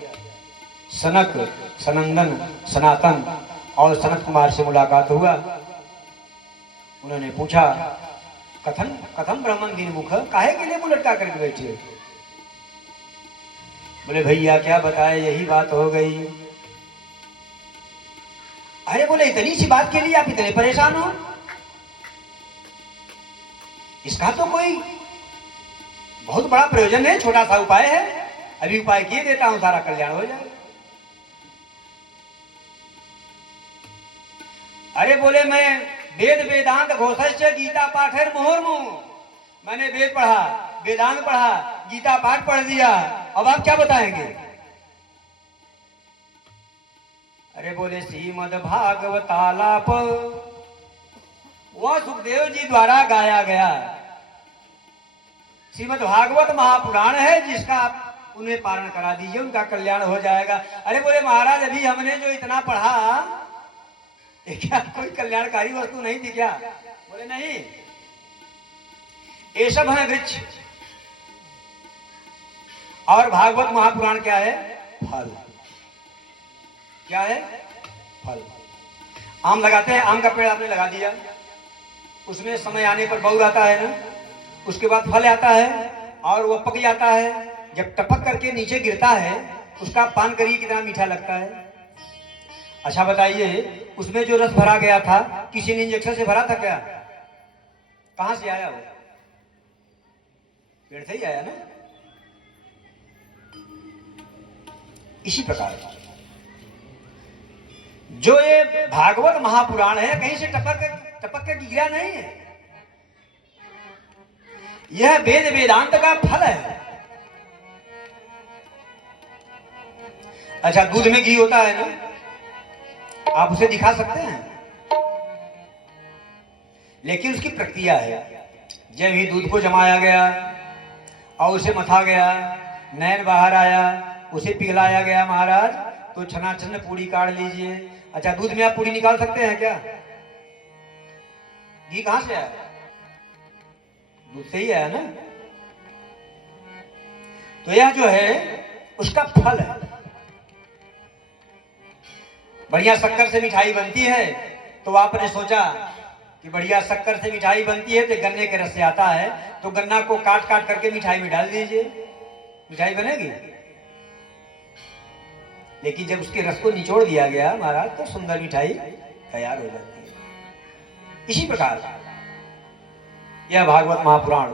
सनक, सनंदन, सनातन और सनत कुमार से मुलाकात हुआ। उन्होंने पूछा कथम ब्राह्मण दीन मुख, काहे के लिए मुंह लटका करके बैठे? बोले भैया क्या बताए, यही बात हो गई। अरे बोले इतनी सी बात के लिए आप इतने परेशान हो? इसका तो कोई बहुत बड़ा प्रयोजन है, छोटा सा उपाय है, अभी उपाय किए देता हूं, सारा कल्याण हो जाए। अरे बोले मैं वेद वेदांत घोषश्च गीता पाठैर मुहुर्मुहुः, मैंने वेद पढ़ा, वेदांत पढ़ा, गीता पाठ पढ़ दिया, अब आप क्या बताएंगे? अरे बोले श्रीमद् भागवतालाप, वह सुखदेव जी द्वारा गाया गया श्रीमद् भागवत महापुराण है, जिसका आप उन्हें पारण करा दीजिए, उनका कल्याण हो जाएगा। अरे बोले महाराज अभी हमने जो इतना पढ़ा, क्या कोई कल्याणकारी वस्तु नहीं थी क्या? बोले नहीं, ये सब है वृक्ष, और भागवत महापुराण क्या है? फल। क्या है? फल। आम लगाते हैं, आम का पेड़ आपने लगा दिया, उसमें समय आने पर बौर आता है ना, उसके बाद फल आता है और वो पक जाता है। जब टपक करके नीचे गिरता है उसका पान करिए कितना मीठा लगता है। अच्छा बताइए, उसमें जो रस भरा गया था किसी ने इंजेक्शन से भरा था क्या? कहां से आया वो? पेड़ से ही आया ना। इसी प्रकार जो ये भागवत महापुराण है कहीं से टपक के गिरा नहीं है, यह वेद वेदांत का फल है। अच्छा, दूध में घी होता है ना, आप उसे दिखा सकते हैं, लेकिन उसकी प्रक्रिया है। जब ही दूध को जमाया गया और उसे मथा गया, नैन बाहर आया, उसे पिघलाया गया महाराज, तो छनाछन पूरी काट लीजिए। अच्छा, दूध में आप पूरी निकाल सकते हैं क्या? घी कहां से आया? दूध से ही आया ना। तो यह जो है उसका फल है। बढ़िया शक्कर से मिठाई बनती है, तो आपने सोचा कि बढ़िया शक्कर से मिठाई बनती है तो गन्ने के रस से आता है, तो गन्ना को काट काट करके मिठाई में डाल दीजिए, मिठाई बनेगी। लेकिन जब उसके रस को निचोड़ दिया गया महाराज, तो सुंदर मिठाई तैयार हो जाती है। इसी प्रकार यह भागवत महापुराण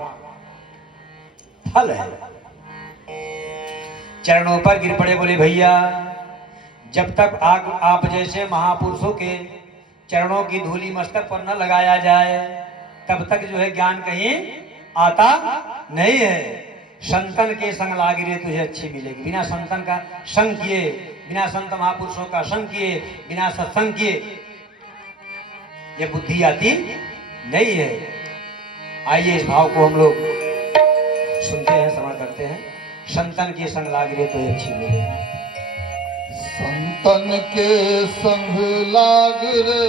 फल है। चरणों पर गिर पड़े, बोले भैया जब तक आप जैसे महापुरुषों के चरणों की धूली मस्तक पर न लगाया जाए तब तक जो है ज्ञान कहीं आता नहीं है। संतन के संग लागी रे तुझे अच्छी मिलेगी। बिना संतन का संग किए, बिना संत महापुरुषों का संग किए, बिना सत्संग किए ये बुद्धि आती नहीं है। आइए इस भाव को हम लोग सुनते हैं, श्रवण करते हैं। संतन के संग लागी रे तुझे अच्छी मिलेगी। संतन के संग लाग रे,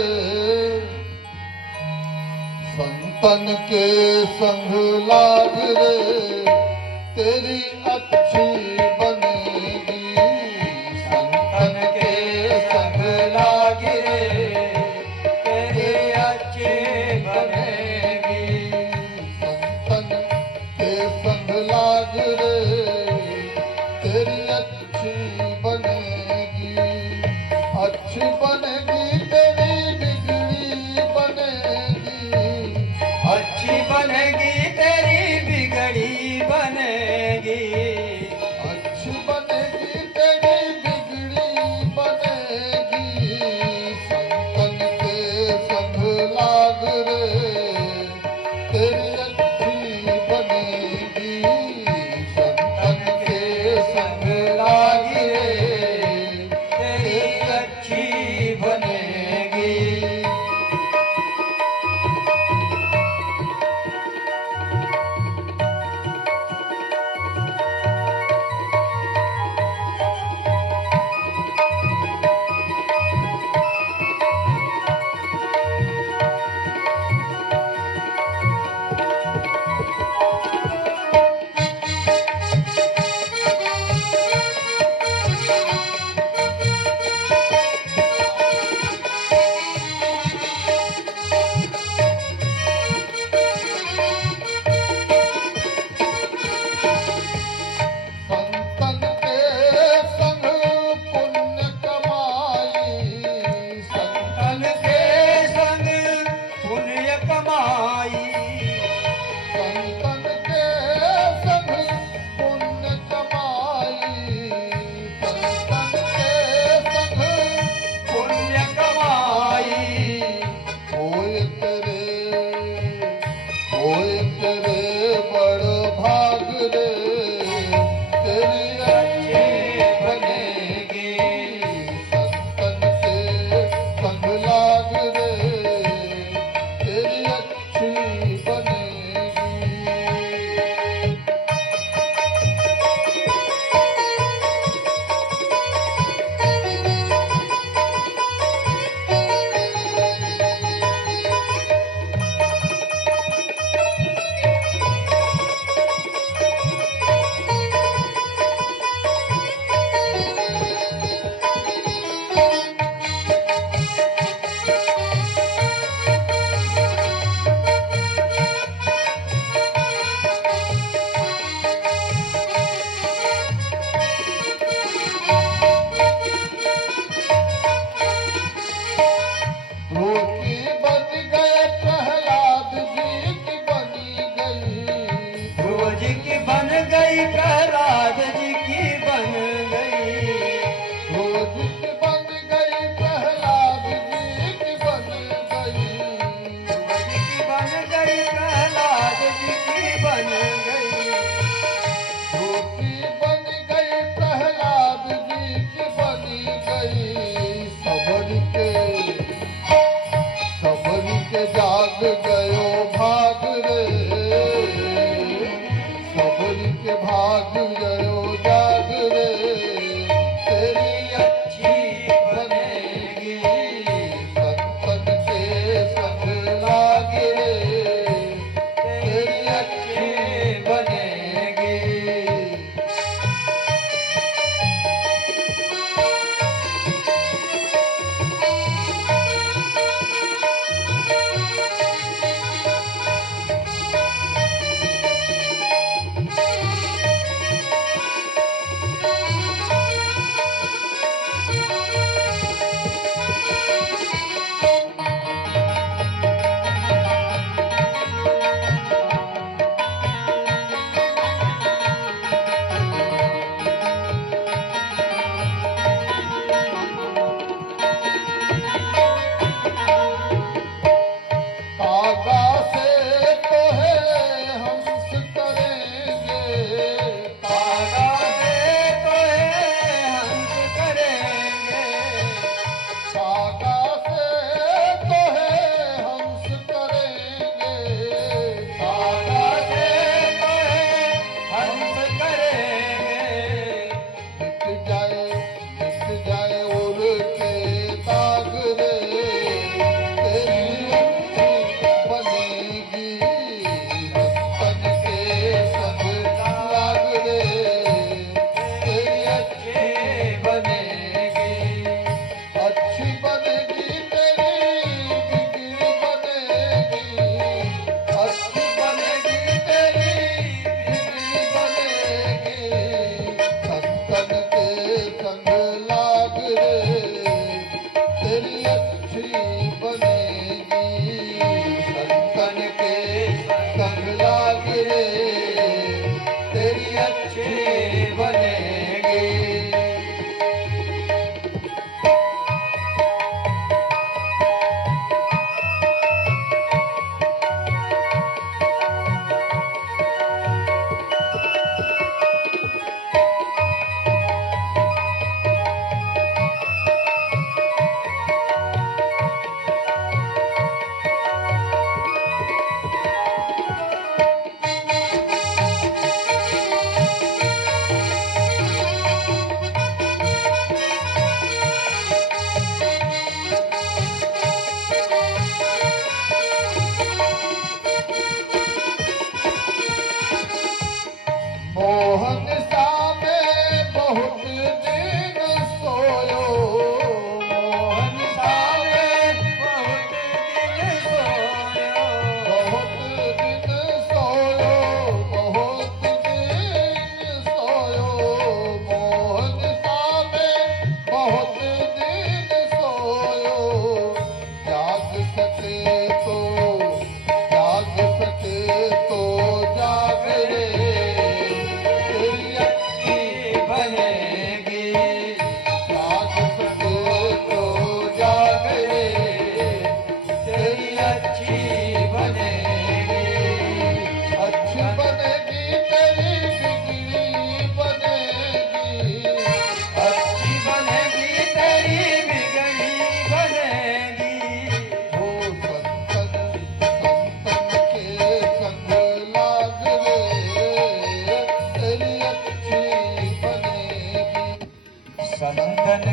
संतन के संग लाग रे, तेरी अच्छी बनेगी। संतन के संग लाग रे, तेरी अच्छी बनेगी। संतन के संग लाग रे, तेरी अच्छी बनेगी। अच्छी बनेगी तेरी बिगड़ी बनेगी। अच्छी बनेगी तेरी बिगड़ी बनेगी।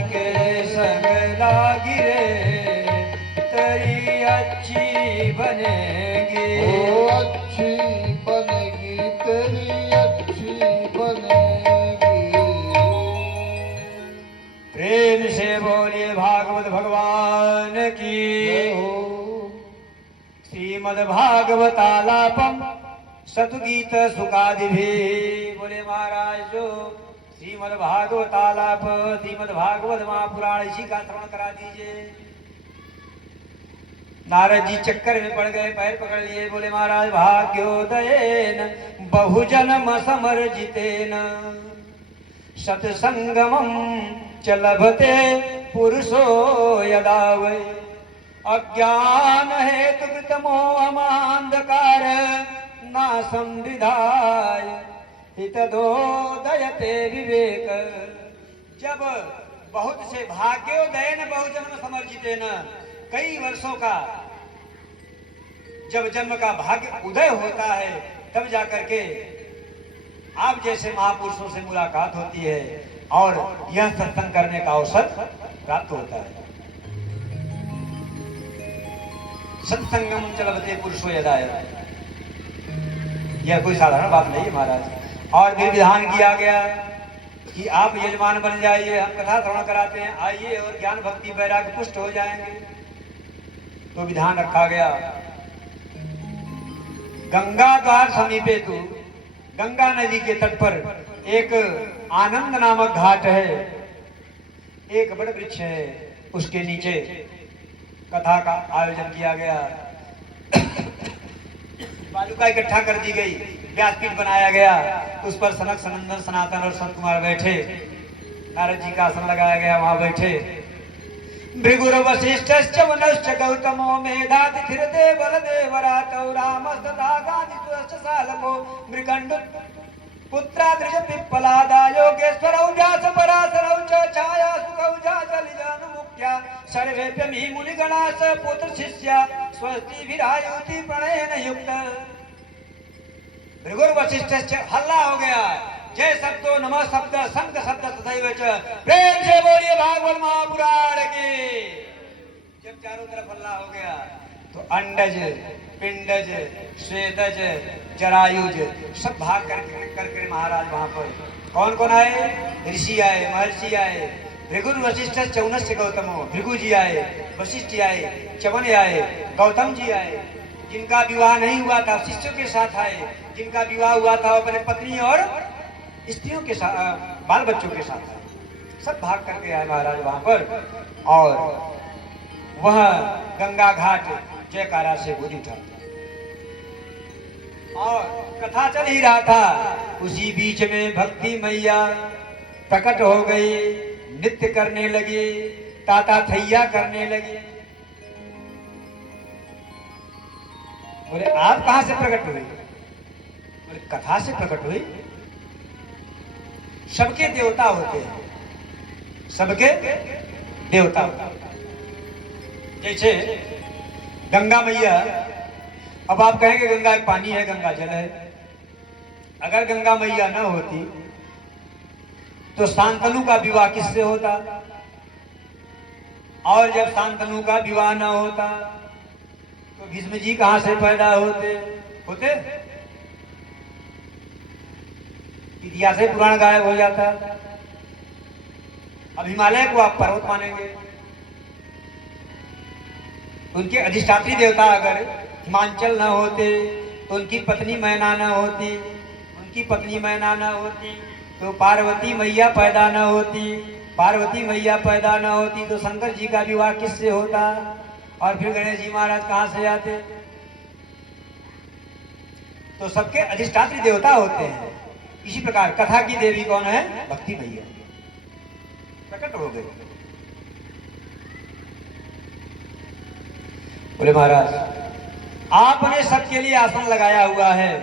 के संग लागी रे तेरी अच्छी बनेगी। ओ अच्छी बनेगी तेरी अच्छी बनेगी। प्रेम से बोलिए भागवत भगवान की। श्रीमद् भागवतालापम सतुगीत सुखादि भी। बोले महाराज जो श्रीमद् भागवतालाप श्रीमद् भागवत महापुराण इसी का श्रवण करा दीजिए। नारद जी चक्कर में पड़ गए, पैर पकड़ लिए, बोले महाराज भाग्योदयेन बहुजन्म समर्जितेन सत्संगमं च लभते पुरुषो यदा वै अज्ञान हेतु कृतमो अमांधकार नासं विधाय हितदोदयते विवेक। जब बहुत से भाग्योदयन बहुजन्म समर्जितेन, कई वर्षों का जब जन्म का भाग्य उदय होता है तब जाकर के आप जैसे महापुरुषों से मुलाकात होती है और यह सत्संग करने का अवसर प्राप्त होता है। सत्संगम चलते पुरुषो यदा। यह कोई साधारण बात नहीं है महाराज। और फिर विधान किया गया कि आप यजमान बन जाइए, हम कथा श्रवण कराते हैं, आइए और ज्ञान भक्ति वैराग्य पुष्ट हो जाएंगे। तो विधान रखा गया। गंगा द्वार समीपे तू, गंगा नदी के तट पर एक आनंद नामक घाट है, एक बड़ वृक्ष है, उसके नीचे कथा का आयोजन किया गया। बालुका इकट्ठा कर दी गई, व्यासपीठ बनाया गया, उस पर सनक सनंदन सनातन और संत कुमार बैठे, नारद जी का आसन लगाया गया, वहां बैठे। भृगुर वशिष्ठश्च वनश्च गौतमो मेधातिथिर्दे बलदेवरातौ रामस्तथा गान्धिसुश्च सालको मृगण्डु पुत्राद्रिज पिप्पलादा योगेश्वरौ व्यासपराशरौ च छाया सुखौ जाजलिजानुमुख्या सर्वेभ्यः मुनिगणाः पुत्र शिष्या स्वस्तिभिरायुति प्रणयेन युक्त। भृगुर वशिष्ठ हल्ला हो गया। जय शब्दो नमः शब्द संग शब्द सदैव च। प्रेम से बोलिए भागवत महापुराण की। जब चारों तरफ हल्ला हो गया तो अंडज पिंडज श्वेतज जरायुज सब भाग करके महाराज वहां पर कौन कौन आए? ऋषि आए, महर्षि आए। भृगुर वशिष्ठ चौनस्य गौतमो, भृगु जी आए, वशिष्ठ आए, चवन आए, गौतम जी आए। जिनका विवाह नहीं हुआ था शिष्यों के साथ आए, जिनका विवाह हुआ था अपने पत्नी और स्त्रियों के साथ, बाल बच्चों के साथ आए। सब भाग करके आए महाराज वहां पर। और वह गंगा घाट जयकारा से गूंज उठा और कथा चल ही रहा था। उसी बीच में भक्ति मैया प्रकट हो गई, नृत्य करने लगी, ताता थैया करने लगी। बोले आप कहां से प्रकट हुए? बोले कथा से प्रकट हुई। सबके देवता होते हैं, सबके देवता होते हैं। जैसे गंगा मैया, अब आप कहेंगे गंगा एक पानी है, गंगा जल है। अगर गंगा मैया न होती तो शांतनु का विवाह किससे होता? और जब शांतनु का विवाह न होता तो भीष्म जी कहां से पैदा होते? इतिहास से पुराण गायब हो जाता। अब हिमालय को आप पर्वत मानेंगे, उनके अधिष्ठात्री देवता अगर हिमांचल न होते तो उनकी पत्नी मैना न होती, उनकी पत्नी मैना न होती तो पार्वती मैया पैदा न होती, पार्वती मैया पैदा न होती तो शंकर जी का विवाह किससे होता? और फिर गणेश जी महाराज कहां से आते? तो सबके अधिष्ठात्री देवता होते हैं। इसी प्रकार कथा की देवी कौन है? भक्ति मैया प्रकट हो गई। बोले महाराज आपने सबके लिए आसन लगाया हुआ है,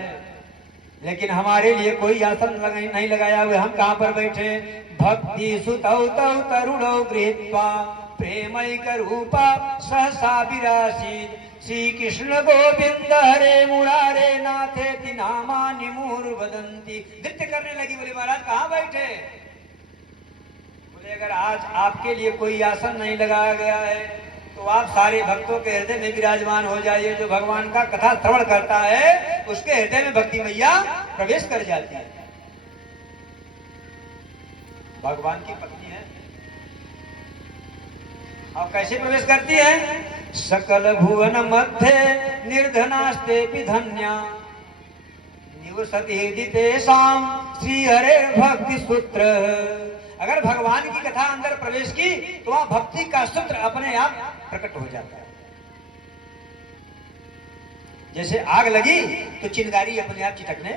लेकिन हमारे लिए कोई आसन नहीं लगाया हुआ। हम कहां पर बैठे? भक्ति सुतौ तौ तरुणौ गृहीत्वा प्रेमैक रूपा सहसा विरासी श्री कृष्ण गोविंद हरे मुरारे नाथे नामानि मुहुर्वदन्ति। नृत्य करने लगी। बोले महाराज कहां बैठे? बोले बोले अगर आज आपके लिए कोई आसन नहीं लगाया गया है तो आप सारे भक्तों के हृदय में विराजमान हो जाइए। जो भगवान का कथा श्रवण करता है उसके हृदय में भक्ति मैया प्रवेश कर जाती है। भगवान की पत्नी है। अब कैसे प्रवेश करती है? सकल भुवन मध्य निर्धनास्ते धन्या निवसति हृदि तेषां श्री हरे भक्ति सूत्र। अगर भगवान की कथा अंदर प्रवेश की तो वहां भक्ति का सूत्र अपने आप प्रकट हो जाता है। जैसे आग लगी तो चिंगारी अपने आप चिटकने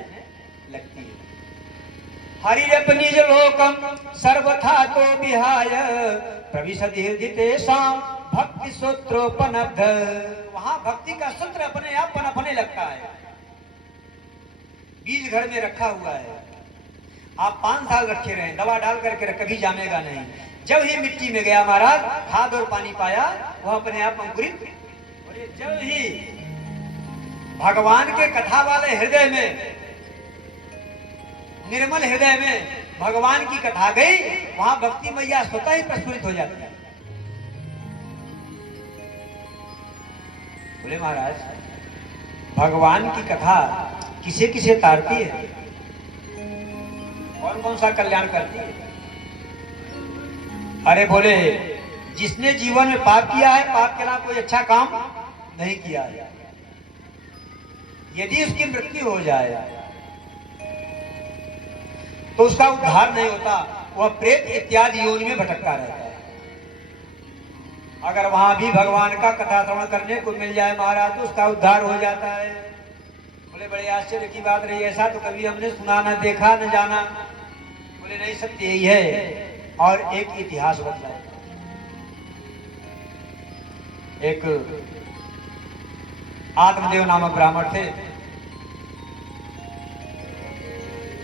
लगती है। हरिरप निज लोकम सर्वथा तो विहाय प्रविशति हृदि तेषां भक्ति सूत्रोपनब्ध। वहां भक्ति का सूत्र अपने आप पनपने लगता है। बीज घर में रखा हुआ है, आप 5 साल रखे रहे, दवा डाल करके कभी जामेगा नहीं। जब ही मिट्टी में गया महाराज, खाद और पानी पाया, वह अपने आप अंकुरित। और जब ही भगवान के कथा वाले हृदय में, निर्मल हृदय में भगवान की कथा गई, वहां भक्ति मैया स्वतः ही प्रस्फुरित हो जाती है। बोले महाराज भगवान की कथा किसे किसे तारती है, कौन कौन सा कल्याण करती है? अरे बोले जिसने जीवन में पाप किया है, पाप के अलावा कोई अच्छा काम नहीं किया है, यदि उसकी मृत्यु हो जाए तो उसका उद्धार नहीं होता, वह प्रेत इत्यादि योनि में भटकता रहता है। अगर वहां भी भगवान का कथा श्रवण करने को मिल जाए महाराज तो उसका उद्धार हो जाता है। बोले बड़े आश्चर्य की बात रही, ऐसा तो कभी हमने सुना न देखा न जाना। बोले नहीं, सत्य यही है। और एक इतिहास बदला है। एक आत्मदेव नामक ब्राह्मण थे,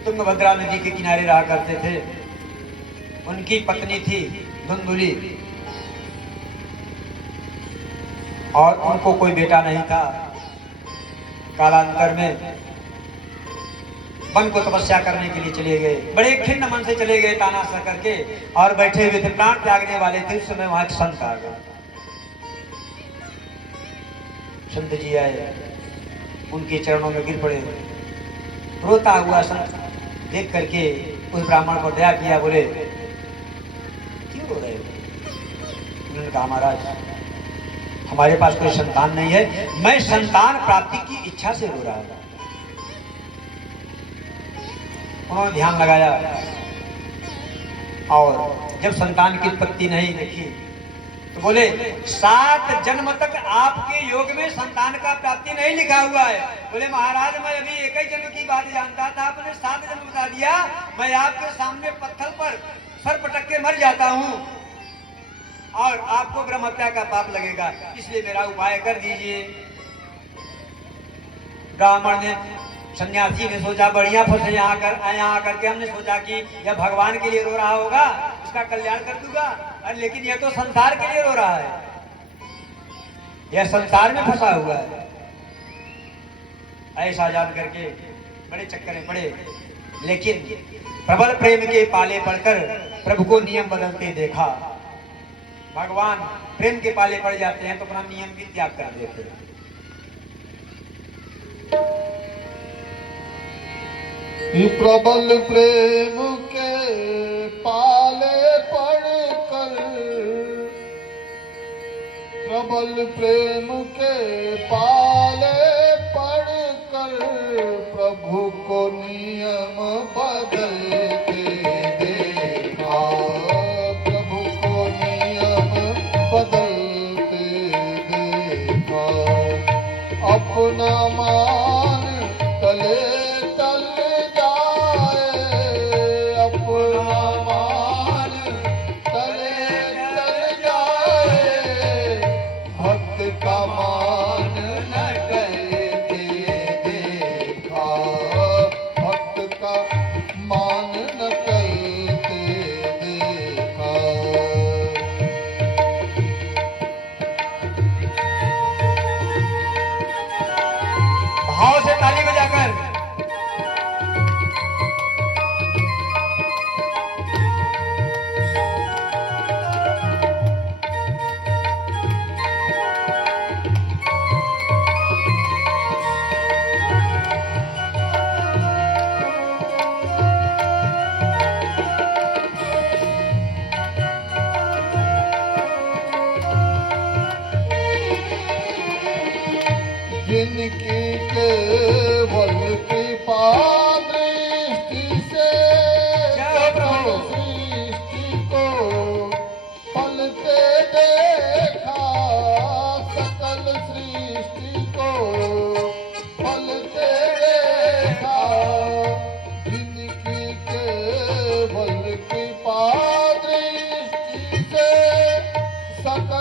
तुंगभद्रा नदी के किनारे रहा करते थे। उनकी पत्नी थी धुंधुली और उनको कोई बेटा नहीं था। कालांतर में वन को तपस्या करने के लिए चले गए, बड़े खिन्न मन से चले गए, ताना सा करके, और बैठे हुए थे, प्राण त्यागने वाले थे। उस समय वहां एक संत आ गए। संत जी आए, उनके चरणों में गिर पड़े। रोता हुआ संत देख करके उस ब्राह्मण को दया किया। बोले क्यों रो रहे हो? उन्होंने कहा महाराज हमारे पास कोई संतान नहीं है, मैं संतान प्राप्ति की इच्छा से रो रहा था। उन्होंने ध्यान लगाया और जब संतान की उत्पत्ति नहीं देखी तो बोले 7 जन्म तक आपके योग में संतान का प्राप्ति नहीं लिखा हुआ है। बोले महाराज मैं अभी एक ही जन्म की बात जानता था, आपने 7 जन्म बता दिया। मैं आपके सामने पत्थर पर सर पटक के मर जाता हूं और आपको ब्रह्म हत्या का पाप लगेगा, इसलिए मेरा उपाय कर दीजिए। ब्राह्मण ने, सन्यासी ने सोचा बढ़िया फंसे यहाँ करके हमने सोचा कि यह भगवान के लिए रो रहा होगा, उसका कल्याण कर दूंगा। अरे लेकिन यह तो संसार के लिए रो रहा है, यह संसार में फंसा हुआ है। ऐसा जान करके बड़े चक्कर में पड़े, लेकिन प्रबल प्रेम के पाले पड़कर प्रभु को नियम बदलते देखा। भगवान प्रेम के पाले पड़ जाते हैं तो अपना नियम भी त्याग कर देते हैं। प्रबल प्रेम के पाले पड़कर, प्रबल प्रेम के पाले पड़कर प्रभु को नियम बदलते देखा, प्रभु को नियम बदलते देखा। अपना मान तले का मान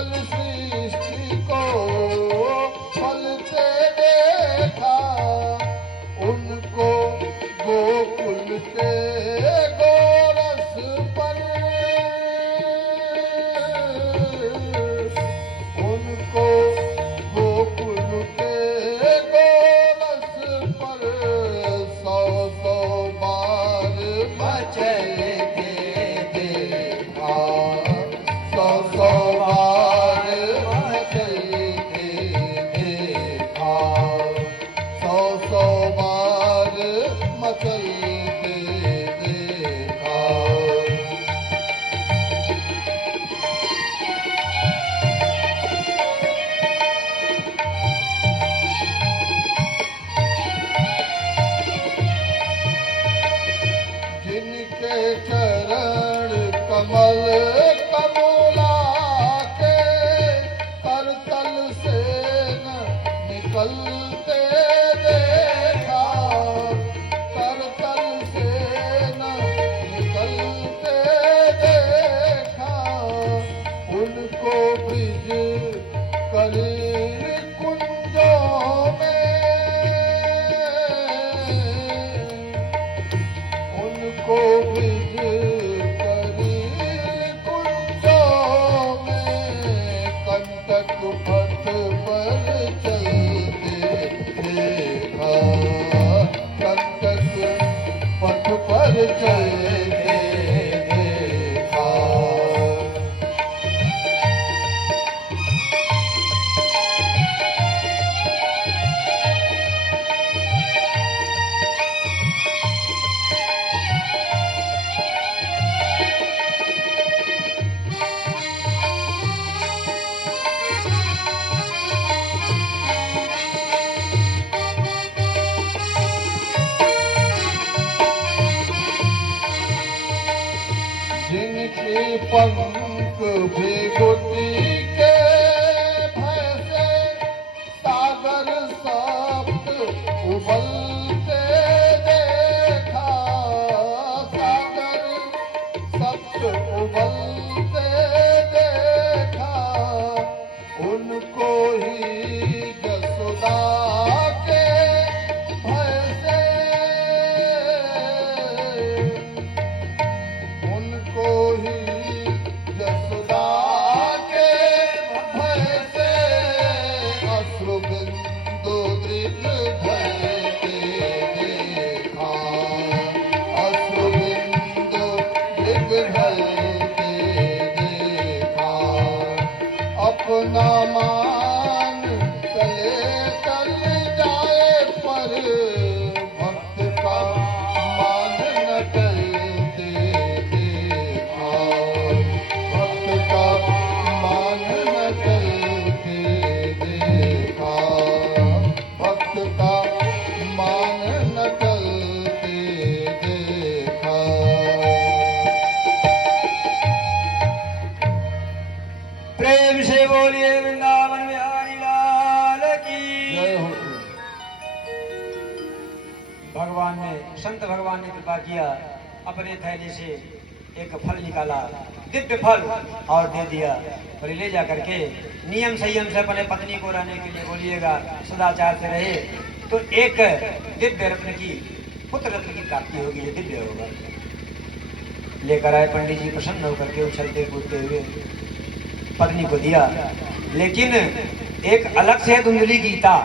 सकल सृष्टि को फलते देखा, उनको गोकुल के गोरस पर, उनको गोकुल के गोरस पर 100 बार मचल के देखा, 100 बार मचल के देखा, 100 बार मचल के देखा। जिनके चरण कमल कमला के करतल से न निकलते देखा, करतल से न निकलते देखा, उनको ब्रिज कलील कुंजों में, उनको ब्रिज कलील कुंजों में कंटक पथ पर चलते देखा, कंटक पथ पर चलते देखा। जिनकी पंख भिगुटी के भय से सागर सप्त उबलते देखा, सागर सप्त उबलते देखा, उनको ही जसोदा के भय से, उनको ही जसोदा के भय से अश्रुबिंदु दृग ढलते देखा, अश्रुबिंदु दृग ढलते देखा। अपना मान चले चल जाए पर भक्त का मान न टलते देखा, भक्त का मान न टलते देखा, भक्त का मान न टलते देखा। प्रेम से बोलिए वृंदावन बिहारी लाल की। जय हो। भगवान ने, संत भगवान ने कृपा किया, अपने थैले से एक फल निकाला, दिव्य फल, और दे दिया। और ले जा करके नियम संयम से अपने पत्नी को रहने के लिए बोलिएगा, सदाचार से रहे तो एक दिव्य रत्न की, पुत्र रत्न की प्राप्ति होगी, ये दिव्य होगा। लेकर आए पंडित जी, प्रसन्न होकर के उछलते कूदते हुए पत्नी को दिया। लेकिन एक अलग से धुंधली गीता,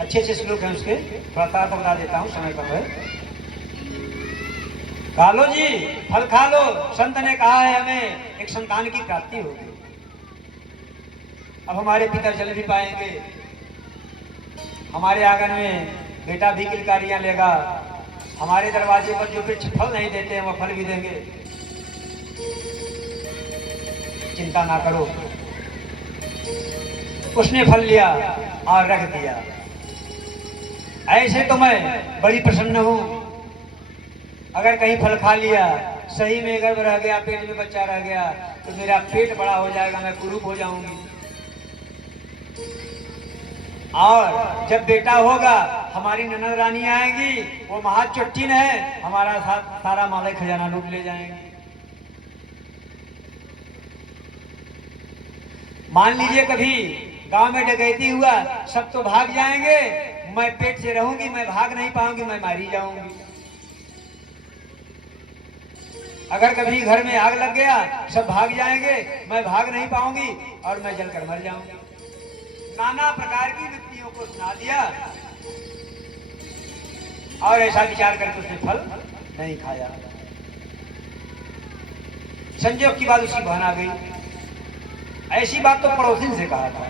अच्छे अच्छे श्लोक हैं उसके, थोड़ा सा बता देता हूँ, समय कम है। खा लो जी, फल खा लो, संत ने कहा है हमें एक संतान की प्राप्ति होगी। अब हमारे पिता चल भी पाएंगे, हमारे आंगन में बेटा भी किलकारियां लेगा, हमारे दरवाजे पर जो वृक्ष फल नहीं देते हैं वो फल भी देंगे। चिंता ना करो। उसने फल लिया और रख दिया। ऐसे तो मैं बड़ी प्रसन्न हूं। अगर कहीं फल खा लिया, सही में गर्भ रह गया, पेट में बच्चा रह गया, तो मेरा पेट बड़ा हो जाएगा, मैं कुरूप हो जाऊंगी। और जब बेटा होगा, हमारी ननद रानी आएंगी, वो महाचुट्टिन है, हमारा सारा माल खजाना लूट ले जाएंगे। मान लीजिए कभी गांव में डकैती हुआ, सब तो भाग जाएंगे, मैं पेट से रहूंगी, मैं भाग नहीं पाऊंगी, मैं मारी जाऊंगी। अगर कभी घर में आग लग गया, सब भाग जाएंगे, मैं भाग नहीं पाऊंगी और मैं जलकर मर जाऊंगी। नाना प्रकार की व्यक्तियों को सुना दिया और ऐसा विचार करके उसने फल नहीं खाया। संजोग की बात उसकी बहन आ गई। ऐसी बात तो पड़ोसी से कहा था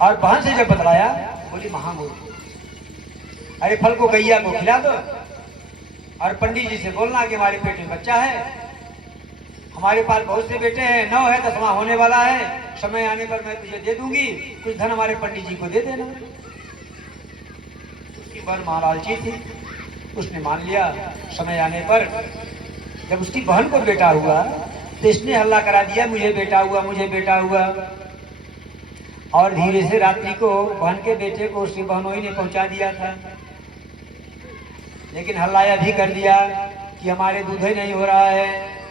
और बहन से जब बतलाया, बोली महामूर्ख, अरे फल को गैया को खिला दो और पंडित जी से बोलना कि हमारे पेट में बच्चा है, हमारे पास बहुत से बेटे हैं, 9 है, 10वां होने वाला है, समय आने पर मैं तुझे दे दूंगी, कुछ धन हमारे पंडित जी को दे देना। उसकी बहन महालालची थी, उसने मान लिया। समय आने पर जब उसकी बहन को बेटा हुआ तो इसने हल्ला करा दिया, मुझे बेटा हुआ, मुझे बेटा हुआ। और धीरे से रात्रि को बहन के बेटे को उसकी बहनों ने पहुंचा दिया था। लेकिन हल्लाया भी कर दिया कि हमारे दूध ही नहीं हो रहा है,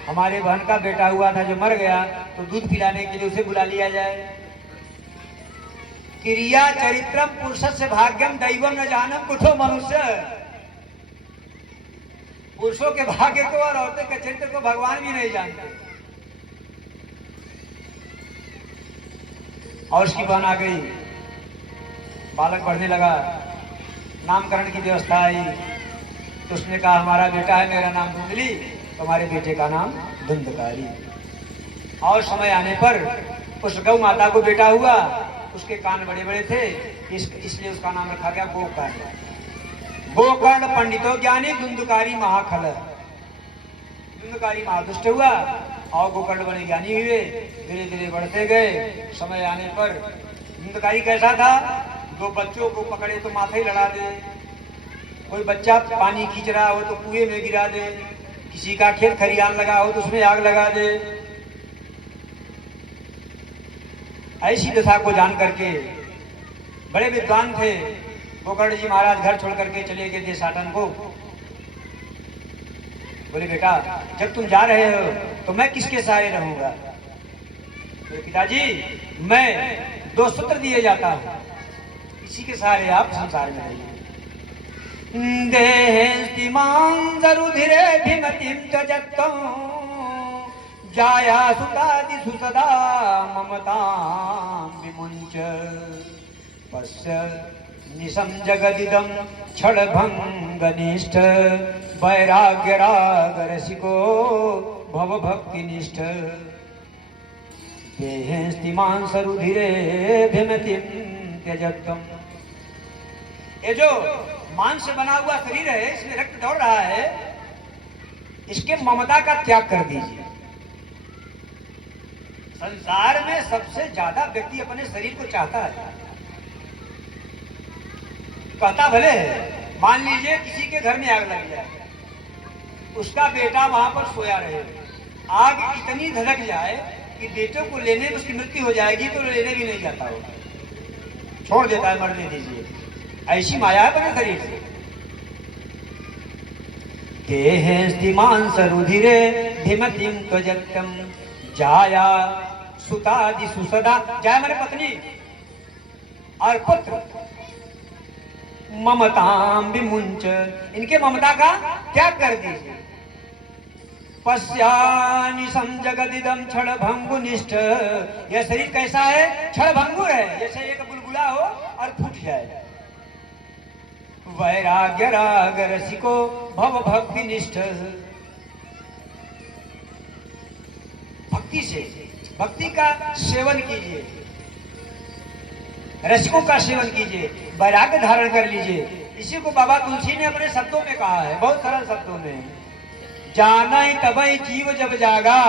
हमारे बहन का बेटा हुआ था जो मर गया, तो दूध पिलाने के लिए उसे बुला लिया जाए। क्रिया चरित्रम पुरुषस्य भाग्यम दैवम न जानम कुठो मनुष्य। पुरुषों के भाग्य को और औरतों के चरित्र को भगवान भी नहीं जानते। और उसकी बहन आ गई, बालक बढ़ने लगा, नामकरण की व्यवस्था आई, तो उसने कहा हमारा बेटा है, मेरा नाम धुंधली, तुम्हारे बेटे का नाम धुंधकारी। और समय आने पर उस गौ माता को बेटा हुआ, उसके कान बड़े बड़े थे, इसलिए उसका नाम रखा गया गोकर्ण। गोकर्ण पंडितो ज्ञानी, धुंधकारी महाखल। धुंधकारी महादुष्ट हुआ और गोकर्ण बड़े ज्ञानी हुए। धीरे धीरे बढ़ते गए। समय आने पर धुंधकारी कैसा था, 2 बच्चों को पकड़े तो माथे ही लड़ा दे, कोई बच्चा पानी खींच रहा हो तो कुएं में गिरा दे, किसी का खेत खरियान लगा हो तो उसमें आग लगा दे। ऐसी दशा को जान करके बड़े विद्वान थे गोकर्ण जी महाराज घर छोड़ करके चले गए देशाटन को। बोले बेटा, जब तुम जा रहे हो तो मैं किसके सहारे रहूंगा? तो पिताजी, मैं 2 सूत्र दिए जाता हूं, इसी के सहारे आप संसार में रहिए। देहेस्तिमां जरुधिरे भिमतिं त्यजत्तं जाया सुतादिषु सदा ममतां विमुञ्च पश्य निशं जगदिदं क्षणभङ्गनिष्ठ वैराग्यरागरसिको भवभक्तिनिष्ठ देहेस्तिमां सरुधिरे भिमतिं त्यजत्तं। ये जो मांस से बना हुआ शरीर है, इसमें रक्त दौड़ रहा है, इसके ममता का त्याग कर दीजिए। संसार में सबसे ज्यादा व्यक्ति अपने शरीर को चाहता है, कहता भले है। मान लीजिए किसी के घर में आग लग जाए, उसका बेटा वहां पर सोया रहे, आग इतनी धधक जाए कि बेटे को लेने में उसकी मृत्यु हो जाएगी तो लेने भी नहीं जाता होगा, छोड़ देता है, मरने दीजिए। ऐसी माया है अपने शरीर से। देहेस्तिमां सरुधिरे भिमतिं त्यजत्तं जाया सुतादिषु सदा। जाया माने पत्नी और पुत्र। ममतां विमुञ्च, इनके ममता का त्याग कर दीजिए। पश्यानिशं जगदिदं क्षणभंगुनिष्ठ। यह शरीर कैसा है? क्षणभंगुर है, जैसे एक बुलबुला हो और फूट जाए। वैराग्य राग रसिको भव भक्ति निष्ठ। भक्ति से, भक्ति का सेवन कीजिए, रसिकों का सेवन कीजिए, वैराग्य धारण कर लीजिए। इसी को बाबा तुलसी ने अपने शब्दों में कहा है, बहुत सरल शब्दों में। जानै तबै जीव जब जागा,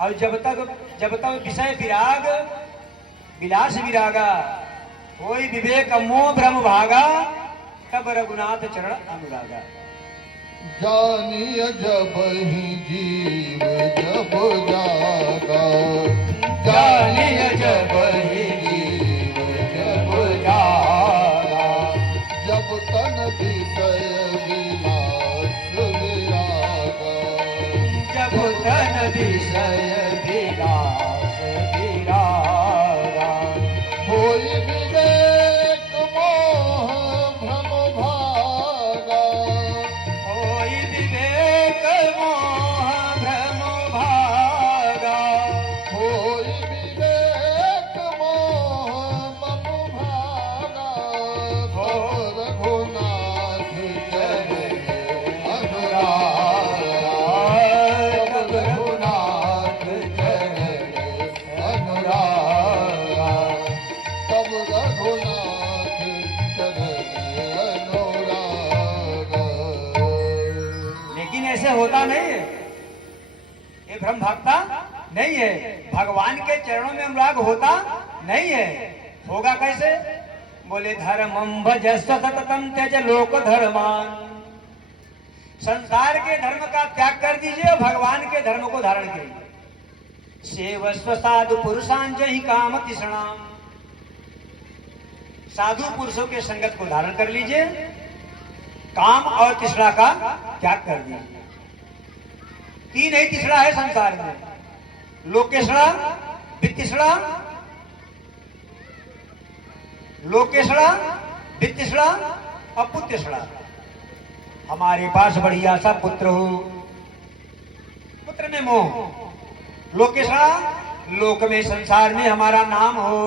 और जब तक विषय विराग विलास विरागा, कोई विवेक मोह भ्रम भागा, तब रघुनाथ चरण अनुरागा। जानिय जब ही जीव जब जागा, जानिय जब ही जीव जब जागा, जब तन विषय विलास विरागा, जब तन विषय विलास विरागा। होता नहीं है, ये भ्रम भागता नहीं है। भगवान के चरणों में अनुराग होता नहीं है। होगा कैसे? बोले धर्मम भज सततम त्यज लोक धर्मान। संसार के धर्म का त्याग कर दीजिए और भगवान के धर्म को धारण करिए। सेवस्व साधु पुरुषां जहि काम तिषणाम। साधु पुरुषों के संगत को धारण कर लीजिए, काम और तिसरा का त्याग कर दीजिए। तीन ही तिसरा है संसार में, लोकेशड़ा, वित्तिसड़ा, लोकेशड़ा, वित्तिसड़ा और पुत्यसड़ा। हमारे पास बढ़िया सा पुत्र हो, पुत्र में मोह। लोकेशड़ा, लोक में संसार में हमारा नाम हो।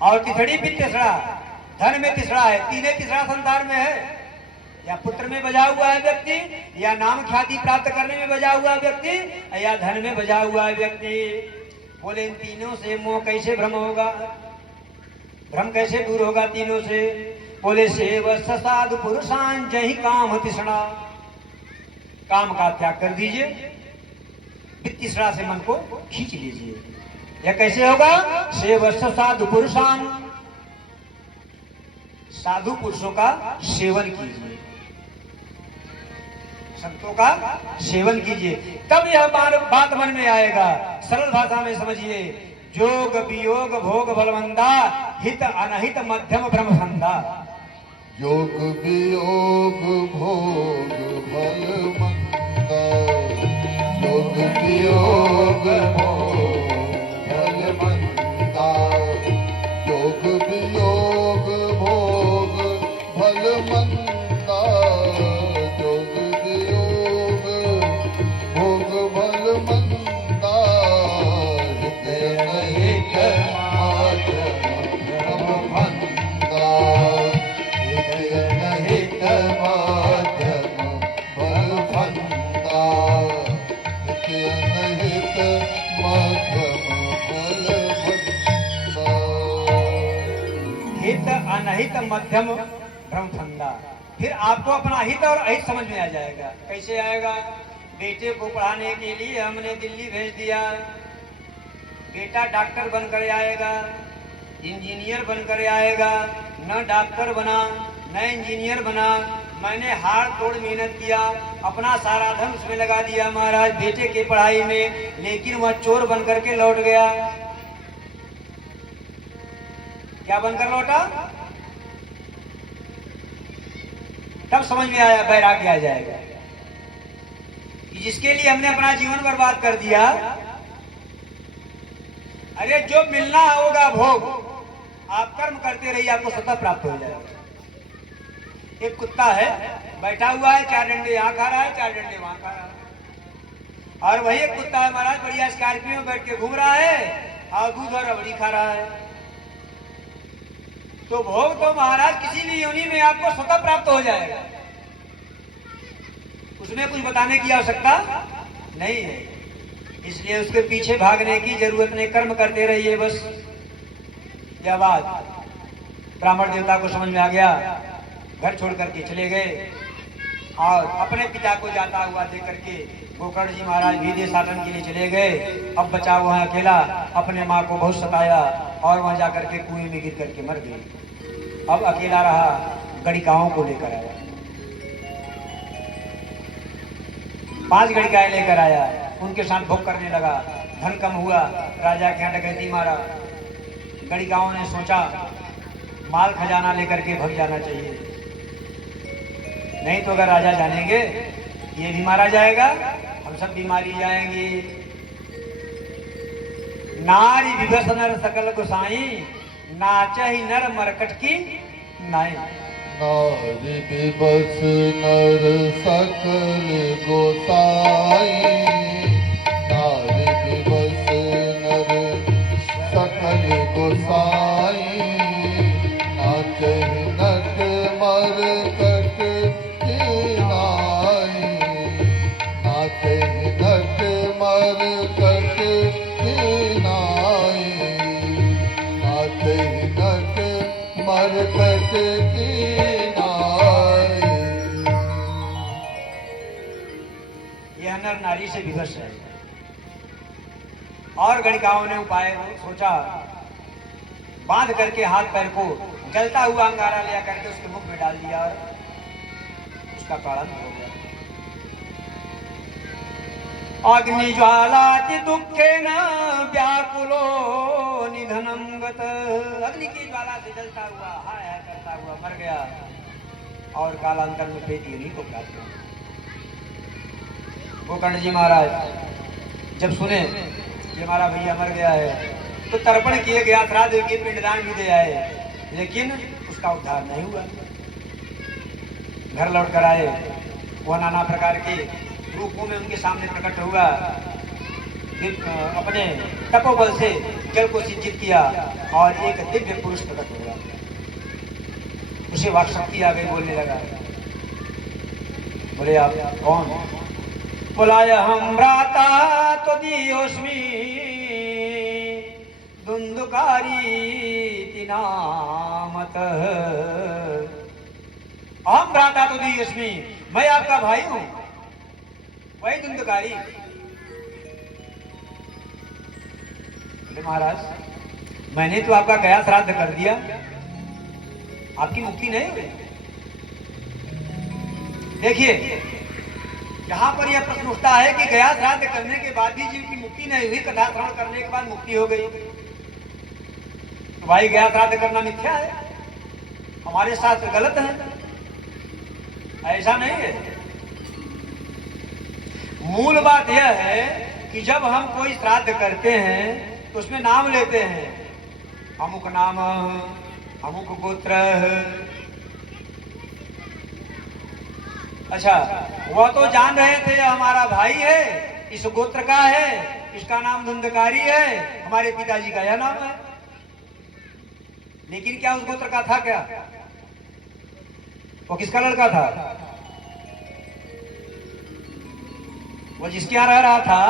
और तिसड़ी वित्तिसड़ा, धन में तिसरा है। तीन तिसरा संसार में है, या पुत्र में बजा हुआ है व्यक्ति, या नाम ख्याति प्राप्त करने में बजा हुआ व्यक्ति, या धन में बजा हुआ व्यक्ति। बोले इन तीनों से मोह कैसे भ्रम होगा, भ्रम कैसे दूर होगा तीनों से? बोले सेवस्व साधु पुरुषां जहि काम तिषणा। काम का त्याग कर दीजिए, वित्तिसड़ा से मन को खींच लीजिए। यह कैसे होगा? सेवस्व साधु पुरुषां, साधु पुरुषों का सेवन कीजिए, संतों का सेवन कीजिए, तब यह बात मन में आएगा। सरल भाषा में समझिए, जोग वियोग भोग बलवंदा, हित अनहित मध्यम ब्रह्मसंदा। योग वियोग भोग बलवंदा, योग वियोग भोग बलवंदा, योग वियोग भोग बलवंदा, योग वियोग भोग बलवंदा। हृदय नहीं ब्रह्मवंदा, हृदय नहीं बलवंदा, हृदय नहीं हित अनहित मध्यम ब्रह्मसंदा। फिर आपको अपना हित और अहित समझ में आ जाएगा। कैसे आएगा? बेटे को पढ़ाने के लिए हमने दिल्ली भेज दिया, बेटा डॉक्टर बनकर आएगा, इंजीनियर बनकर आएगा। न डॉक्टर बना न इंजीनियर बना। मैंने हाड़ तोड़ मेहनत किया, अपना सारा धन उसमें लगा दिया महाराज बेटे की पढ़ाई में, लेकिन वह चोर बनकर के लौट गया। क्या बनकर लौटा? तब समझ में आया, वैराग्य आ जाएगा कि जिसके लिए हमने अपना जीवन बर्बाद कर दिया, अरे जो मिलना होगा भोग, आप कर्म करते रहिए, आपको सतत प्राप्त हो जाएगा। एक कुत्ता है, बैठा हुआ है, 4 डंडे यहाँ खा रहा है, 4 डंडे वहां खा रहा है। और वही एक कुत्ता है महाराज, बढ़िया स्कॉर्पियो में बैठ के घूम रहा है और दूध और रबड़ी खा रहा है। तो भोग तो महाराज किसी भी योनि में आपको स्वतः प्राप्त हो जाएगा, उसमें कुछ बताने की आवश्यकता नहीं है। इसलिए उसके पीछे भागने की जरूरत नहीं, कर्म करते रहिए बस। यह बात ब्राह्मण देवता को समझ में आ गया, घर छोड़ करके चले गए और अपने पिता को जाता हुआ देख करके गोकर्ण जी महाराज भी देशाटन के लिए चले गए। अब बचा हुआ है अकेला, अपने माँ को बहुत सताया और वहां जाकर के कुएं में गिर करके मर गए। अब अकेला रहा, गणिकाओं को लेकर आया, 5 गणिकाएं लेकर आया, उनके साथ भोग करने लगा। धन कम हुआ, राजा के यहाँ डकैती मारा। गणिकाओं ने सोचा माल खजाना लेकर के भग जाना चाहिए, नहीं तो अगर राजा जानेंगे ये भी मारा जाएगा, हम सब बीमारी जाएंगे। नारी विभस नर सकल गोसाई, नाचहि नर मरकट की नाई। नारी विभस नर सकल गोसाई, नारी विभस नर सकल गोसाई, नाचहि नट मरकट की नाई, नाचहि नट मरकट की नाई, नाचहि नट मरकट की नाई। शरीर से विवश है। और गणिकाओं ने उपाय सोचा, बांध करके हाथ पैर को जलता हुआ अंगारा लिया करके उसके मुख में डाल दिया और उसका प्राण हो गया। अग्नि ज्वालाति दुखेन व्याकुलो निधनम गत। अग्नि की ज्वाला से जलता हुआ हाय हाय करता हुआ मर गया और कालांतर में प्रेत योनि को प्राप्त हुआ। गोकर्ण जी महाराज जब सुने कि हमारा भैया मर गया है तो तर्पण किए गया, श्राद्ध किए, पिंडदान भी दे आए, लेकिन उसका उद्धार नहीं हुआ। घर लौट कर आए, वह नाना प्रकार के रूपों में उनके सामने प्रकट हुआ। अपने तपोबल से जल को सिंचित किया और एक दिव्य पुरुष प्रकट हुआ। उसे वाक शक्ति आ गई, बोलने लगा। बोले आप कौन? बोलाय हम भ्राता तो दियोस्मी धुंधुकारी नामत। हम भ्राता तो दियोस्मी, मैं आपका भाई हूं, वही धुंधुकारी। महाराज मैंने तो आपका गया श्राद्ध कर दिया, आपकी मुक्ति नहीं हुई। देखिए यहां पर यह प्रश्न उठता है कि गया श्राद्ध करने के बाद भी जीव की मुक्ति नहीं हुई, कथा श्रवण करने के बाद मुक्ति हो गई, तो भाई गया श्राद्ध करना मिथ्या है, हमारे शास्त्र गलत है। ऐसा नहीं है। मूल बात यह है कि जब हम कोई श्राद्ध करते हैं तो उसमें नाम लेते हैं, अमुक नाम, अमुक गोत्र। अच्छा, वह तो जान रहे थे हमारा भाई है, इस गोत्र का है, इसका नाम धुंधकारी है, हमारे पिताजी का यह नाम है, लेकिन क्या उस गोत्र का था? क्या वो किसका लड़का था? वो जिसके यहां रह रहा था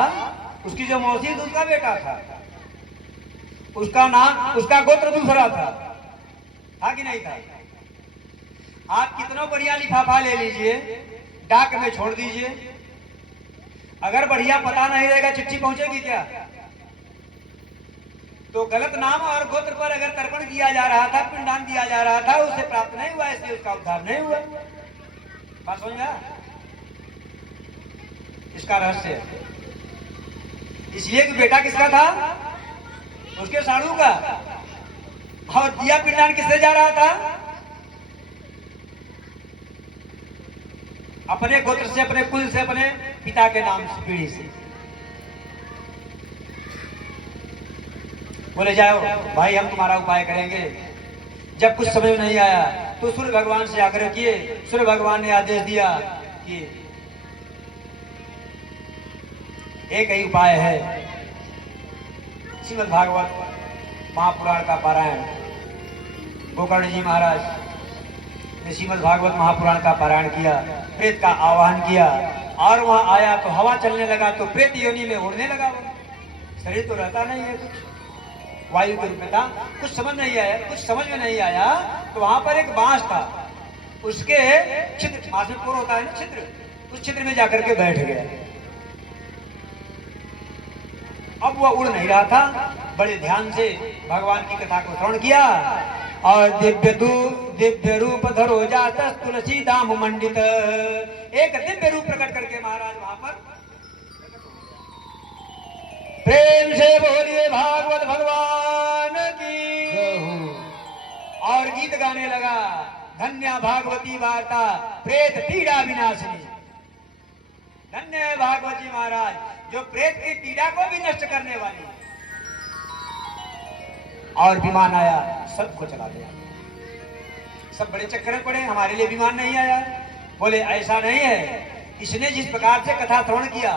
उसकी जो मौसी थी उसका बेटा था, उसका नाम, उसका गोत्र दूसरा था कि नहीं था? आप कितना बढ़िया लिफाफा ले लीजिए, डाक में छोड़ दीजिए, अगर बढ़िया पता नहीं रहेगा चिट्ठी पहुंचेगी क्या? तो गलत नाम और गोत्र पर अगर तर्पण किया जा रहा था, पिंडदान दिया जा रहा था, उसे प्राप्त नहीं हुआ, इसलिए उसका उद्धार नहीं हुआ। बात समझ में? इसका रहस्य है। इसलिए कि बेटा किसका था? उसके साड़ू का। और दिया पिंडदान किससे जा रहा था? अपने गोत्र से, अपने कुल से, अपने पिता के नाम से, पीढ़ी से। बोले जाओ भाई हम तुम्हारा उपाय करेंगे। जब कुछ समझ में नहीं आया तो सूर्य भगवान से आग्रह किए। सूर्य भगवान ने आदेश दिया कि एक ही उपाय है, श्रीमद् भागवत महापुराण का पारायण। गोकर्ण जी महाराज ने श्रीमद् भागवत महापुराण का पारायण किया, प्रेत का आवाहन किया और वहां आया तो हवा चलने लगा, तो प्रेत योनि में उड़ने लगा। वो शरीर तो रहता नहीं है, कुछ वायु के रूप में था। कुछ समझ नहीं आया, कुछ समझ में नहीं आया तो वहां पर एक बांस था, उसके छिद्र, बांस में पोर होता है ना छिद्र, उस छिद्र में जाकर के बैठ गया। अब वह उड़ नहीं रहा था, बड़े ध्यान से भगवान की कथा को श्रवण किया और दिव्य रूप धरो जाता तुलसी दाम मंडित, एक दिव्य रूप प्रकट करके महाराज वहां पर। प्रेम से बोलिए भागवत भगवान की। और गीत गाने लगा, धन्य भागवती वार्ता प्रेत पीड़ा विनाशिनी। धन्य है भागवती महाराज जो प्रेत की पीड़ा को भी नष्ट करने वाली। और विमान आया, सबको चला दिया। सब बड़े चक्कर में पड़े, हमारे लिए विमान नहीं आया। बोले ऐसा नहीं है, इसने जिस प्रकार से कथा श्रवण किया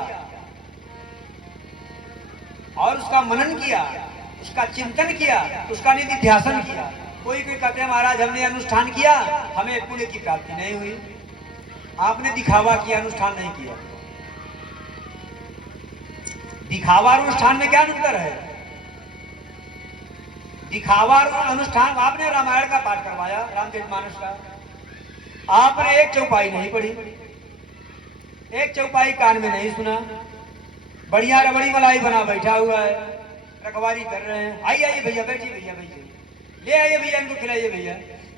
और उसका मनन किया, उसका चिंतन किया, उसका निधिध्यासन किया। कोई कहते हैं महाराज हमने अनुष्ठान किया, हमें पुण्य की प्राप्ति नहीं हुई। आपने दिखावा किया, अनुष्ठान नहीं किया। दिखावा और अनुष्ठान में क्या अंतर है? दिखावा और अनुष्ठान, आपने रामायण का पाठ करवाया, रामचरितमानस का, आपने एक चौपाई नहीं पढ़ी, एक चौपाई कान में नहीं सुना, बढ़िया रबड़ी मलाई बना बैठा हुआ है, रखवारी कर रहे हैं। आइए आइए भैया, बैठिए भैया, बैठिए, ले आइए भैया, इनको खिलाइए भैया।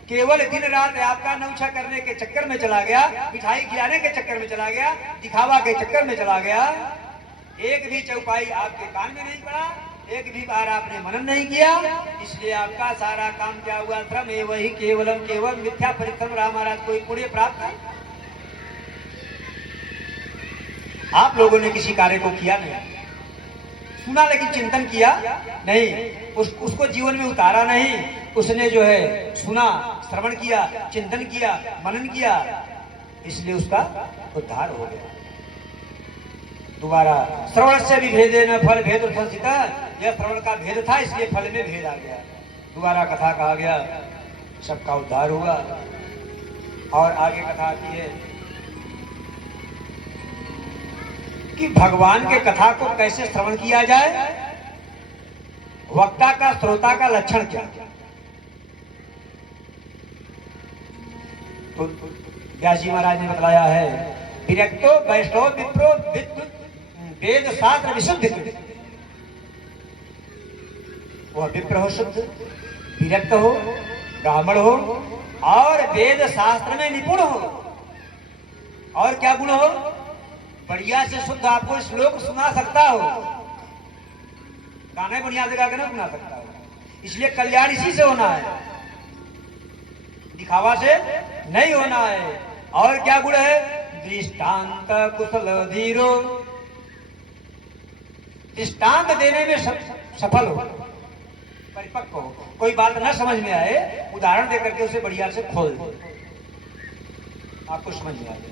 केवल दिन रात आपका नौछा करने के चक्कर में चला गया, मिठाई खिलाने के चक्कर में चला गया, दिखावा के चक्कर में चला गया। एक भी चौपाई आपके कान में नहीं पड़ा, एक भी बार आपने मनन नहीं किया, इसलिए आपका सारा काम क्या हुआ? श्रम वही केवलम केवल मिथ्या परिश्रम रहा महाराज, कोई पुण्य प्राप्त नहीं। आप लोगों ने किसी कार्य को किया नहीं, सुना लेकिन चिंतन किया नहीं, उसको जीवन में उतारा नहीं। उसने जो है सुना, श्रवण किया, चिंतन किया, मनन किया, इसलिए उसका उद्धार हो गया। दोबारा श्रवण से भी भेदे न फल भेद संसिता, यह श्रवण का भेद था, इसलिए फल में भेद आ गया। दोबारा कथा कहा गया, सबका उद्धार हुआ। और आगे कथा आती है कि भगवान के कथा को कैसे श्रवण किया जाए, वक्ता का श्रोता का लक्षण क्या। तो व्यास जी महाराज ने बतलाया है, विरक्तो वैष्णव विप्रो वेद शास्त्र विशुद्ध, वह विप्र हो शुद्ध, विरक्त हो, ब्राह्मण हो और वेद शास्त्र में निपुण हो। और क्या गुण हो? बढ़िया से शुद्ध आपको श्लोक सुना सकता हो, गाने बढ़िया से गा के ना सुना सकता हो। इसलिए कल्याण इसी से होना है, दिखावा से नहीं होना है। और क्या गुण है? दृष्टांत कुशल धीरो, दृष्टांत देने में सफल हो, परिपक्व हो। कोई बात न समझ में आए, उदाहरण देकर के उसे बढ़िया से खोल दो, आपको समझ में आ जाए।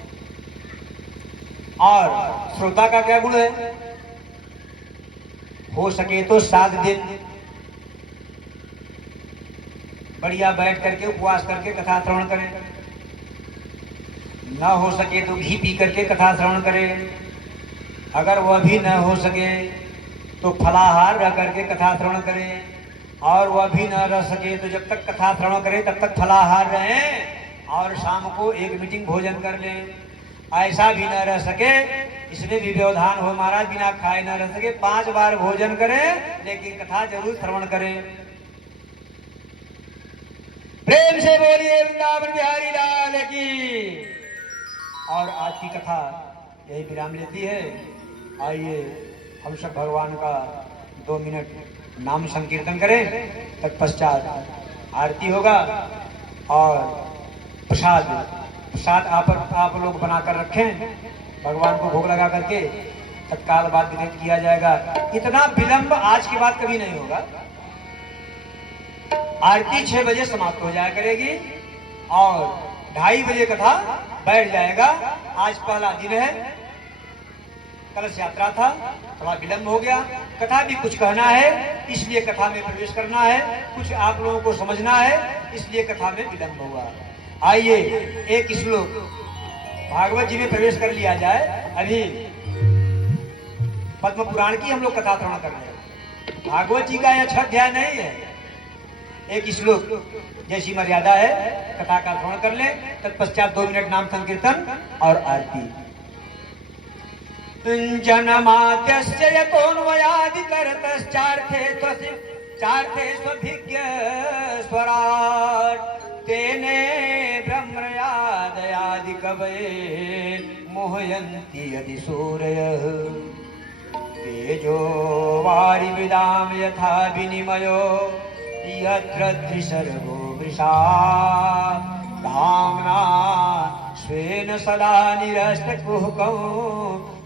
और श्रोता का क्या गुण है? हो सके तो 7 दिन बढ़िया बैठ करके उपवास करके कथा श्रवण करें, न हो सके तो घी पी करके कथा श्रवण करें, अगर वह भी न हो सके तो फलाहार रह करके कथा श्रवण करें, और वह भी न रह सके तो जब तक कथा श्रवण करें तब तक फलाहार रहें, और शाम को एक मीटिंग भोजन कर लें। ऐसा भी न रह सके, इसमें भी व्यवधान हो महाराज, बिना खाए न रह सके, 5 बार भोजन करें लेकिन कथा जरूर श्रवण करें। प्रेम से बोलिए वृंदावन बिहारी लाल की। और आज की कथा यही विराम लेती है। आइए हम सब भगवान का 2 मिनट नाम संकीर्तन करें, तत्पश्चात आरती होगा और प्रसाद आप लोग बनाकर रखें, भगवान को भोग लगा करके तत्काल बाद वितरित किया जाएगा। इतना विलंब आज के बाद कभी नहीं होगा। आरती 6 बजे समाप्त हो जाया करेगी और 2:30 बजे कथा बैठ जाएगा। आज पहला दिन है, कलश यात्रा था, थोड़ा विलंब हो गया। कथा भी कुछ कहना है, इसलिए कथा में प्रवेश करना है, कुछ आप लोगों को समझना है, इसलिए कथा में विलंब हुआ। आइए एक श्लोक भागवत जी में प्रवेश कर लिया जाए। अभी पद्म पुराण की हम लोग कथा श्रवण कर रहे हैं, भागवत जी का यह 6 अध्याय नहीं है। एक श्लोक जैसी मर्यादा है कथा का श्रवण कर ले, तत्पश्चात 2 मिनट नाम संकीर्तन और आरती। जनमाद्यस्य यतोऽन्वयादिकरतश्चार्थे स्वभिज्ञ स्वराट् तेने ब्रह्मयादयादि कवये मोहयन्ति यदि सूरयः तेजो वारिविदां यथा विनिमयो यत्र त्रिसर्गो वृषा धाम्ना स्वेन सदा निरस्तकुहकं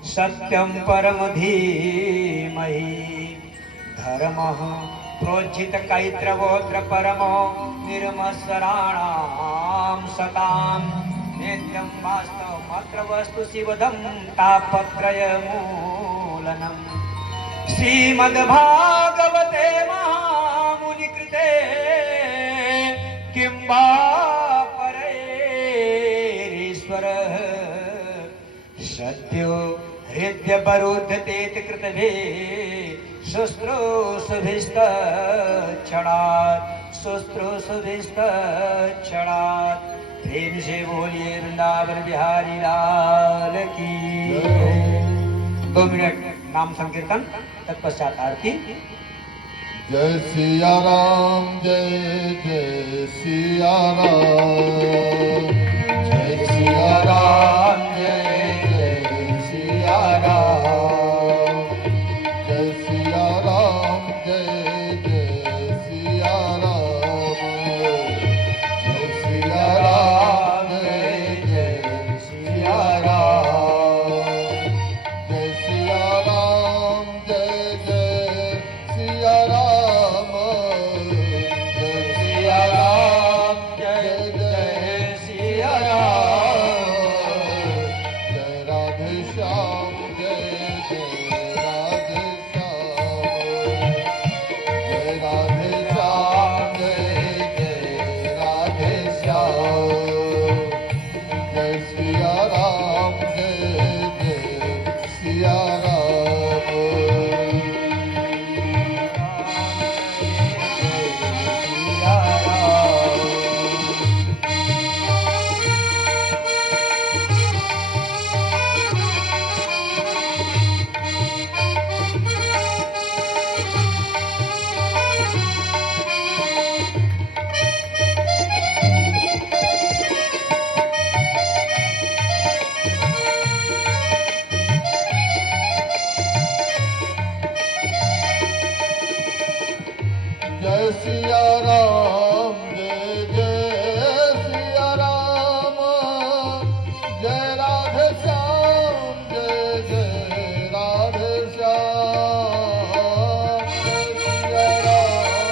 सत्यं परम धीमहि धर्मः प्रोज्झित कैत्रवोऽत्र परमो निर्मत्सराणां सतां नित्यं वास्तवमत्र वस्तु शिवदं तापत्रयमूलनम् श्रीमद्भागवते महामुनिकृते किं वा परैरीश्वरः सद्यो हृद्यवरुध्यतेति कृतभे शुश्रूषुभिस्तक्षणात् प्रेम से बोलिए वृंदावन बिहारी लाल की। 2 मिनट नाम संकीर्तन तत्पश्चात आरती। जय सिया राम जय जय सिया राम जय सिया राम जय जय सिया राम जय सिया राम जय जय सिया राम जय सिया राम जय जय सिया राम जय सिया राम जय जय सिया राम जय सिया राम जय जय सिया राम जय राधे श्याम जय जय राधे श्याम जय राधे श्याम जय जय राधे श्याम जय सिया राम जय जय सिया राम जय सिया राम जय जय सिया राम जय राधे श्याम जय जय राधे श्याम जय सिया राम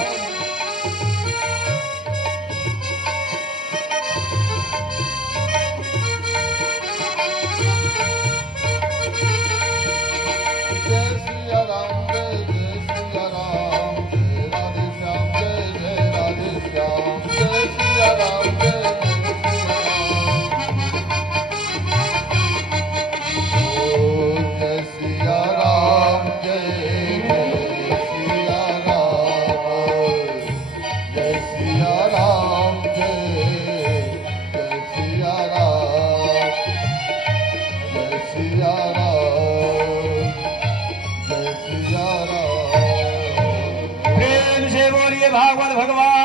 जय सिया राम जय जय सिया राम जय राधे श्याम जय जय राधे श्याम जय सिया राम जय जय सिया राम ओ जय सिया राम जय जय सिया राम जय सिया राम जय जय सिया राम जय सिया राम जय सिया राम प्रेम से बोलिए भागवत भगवान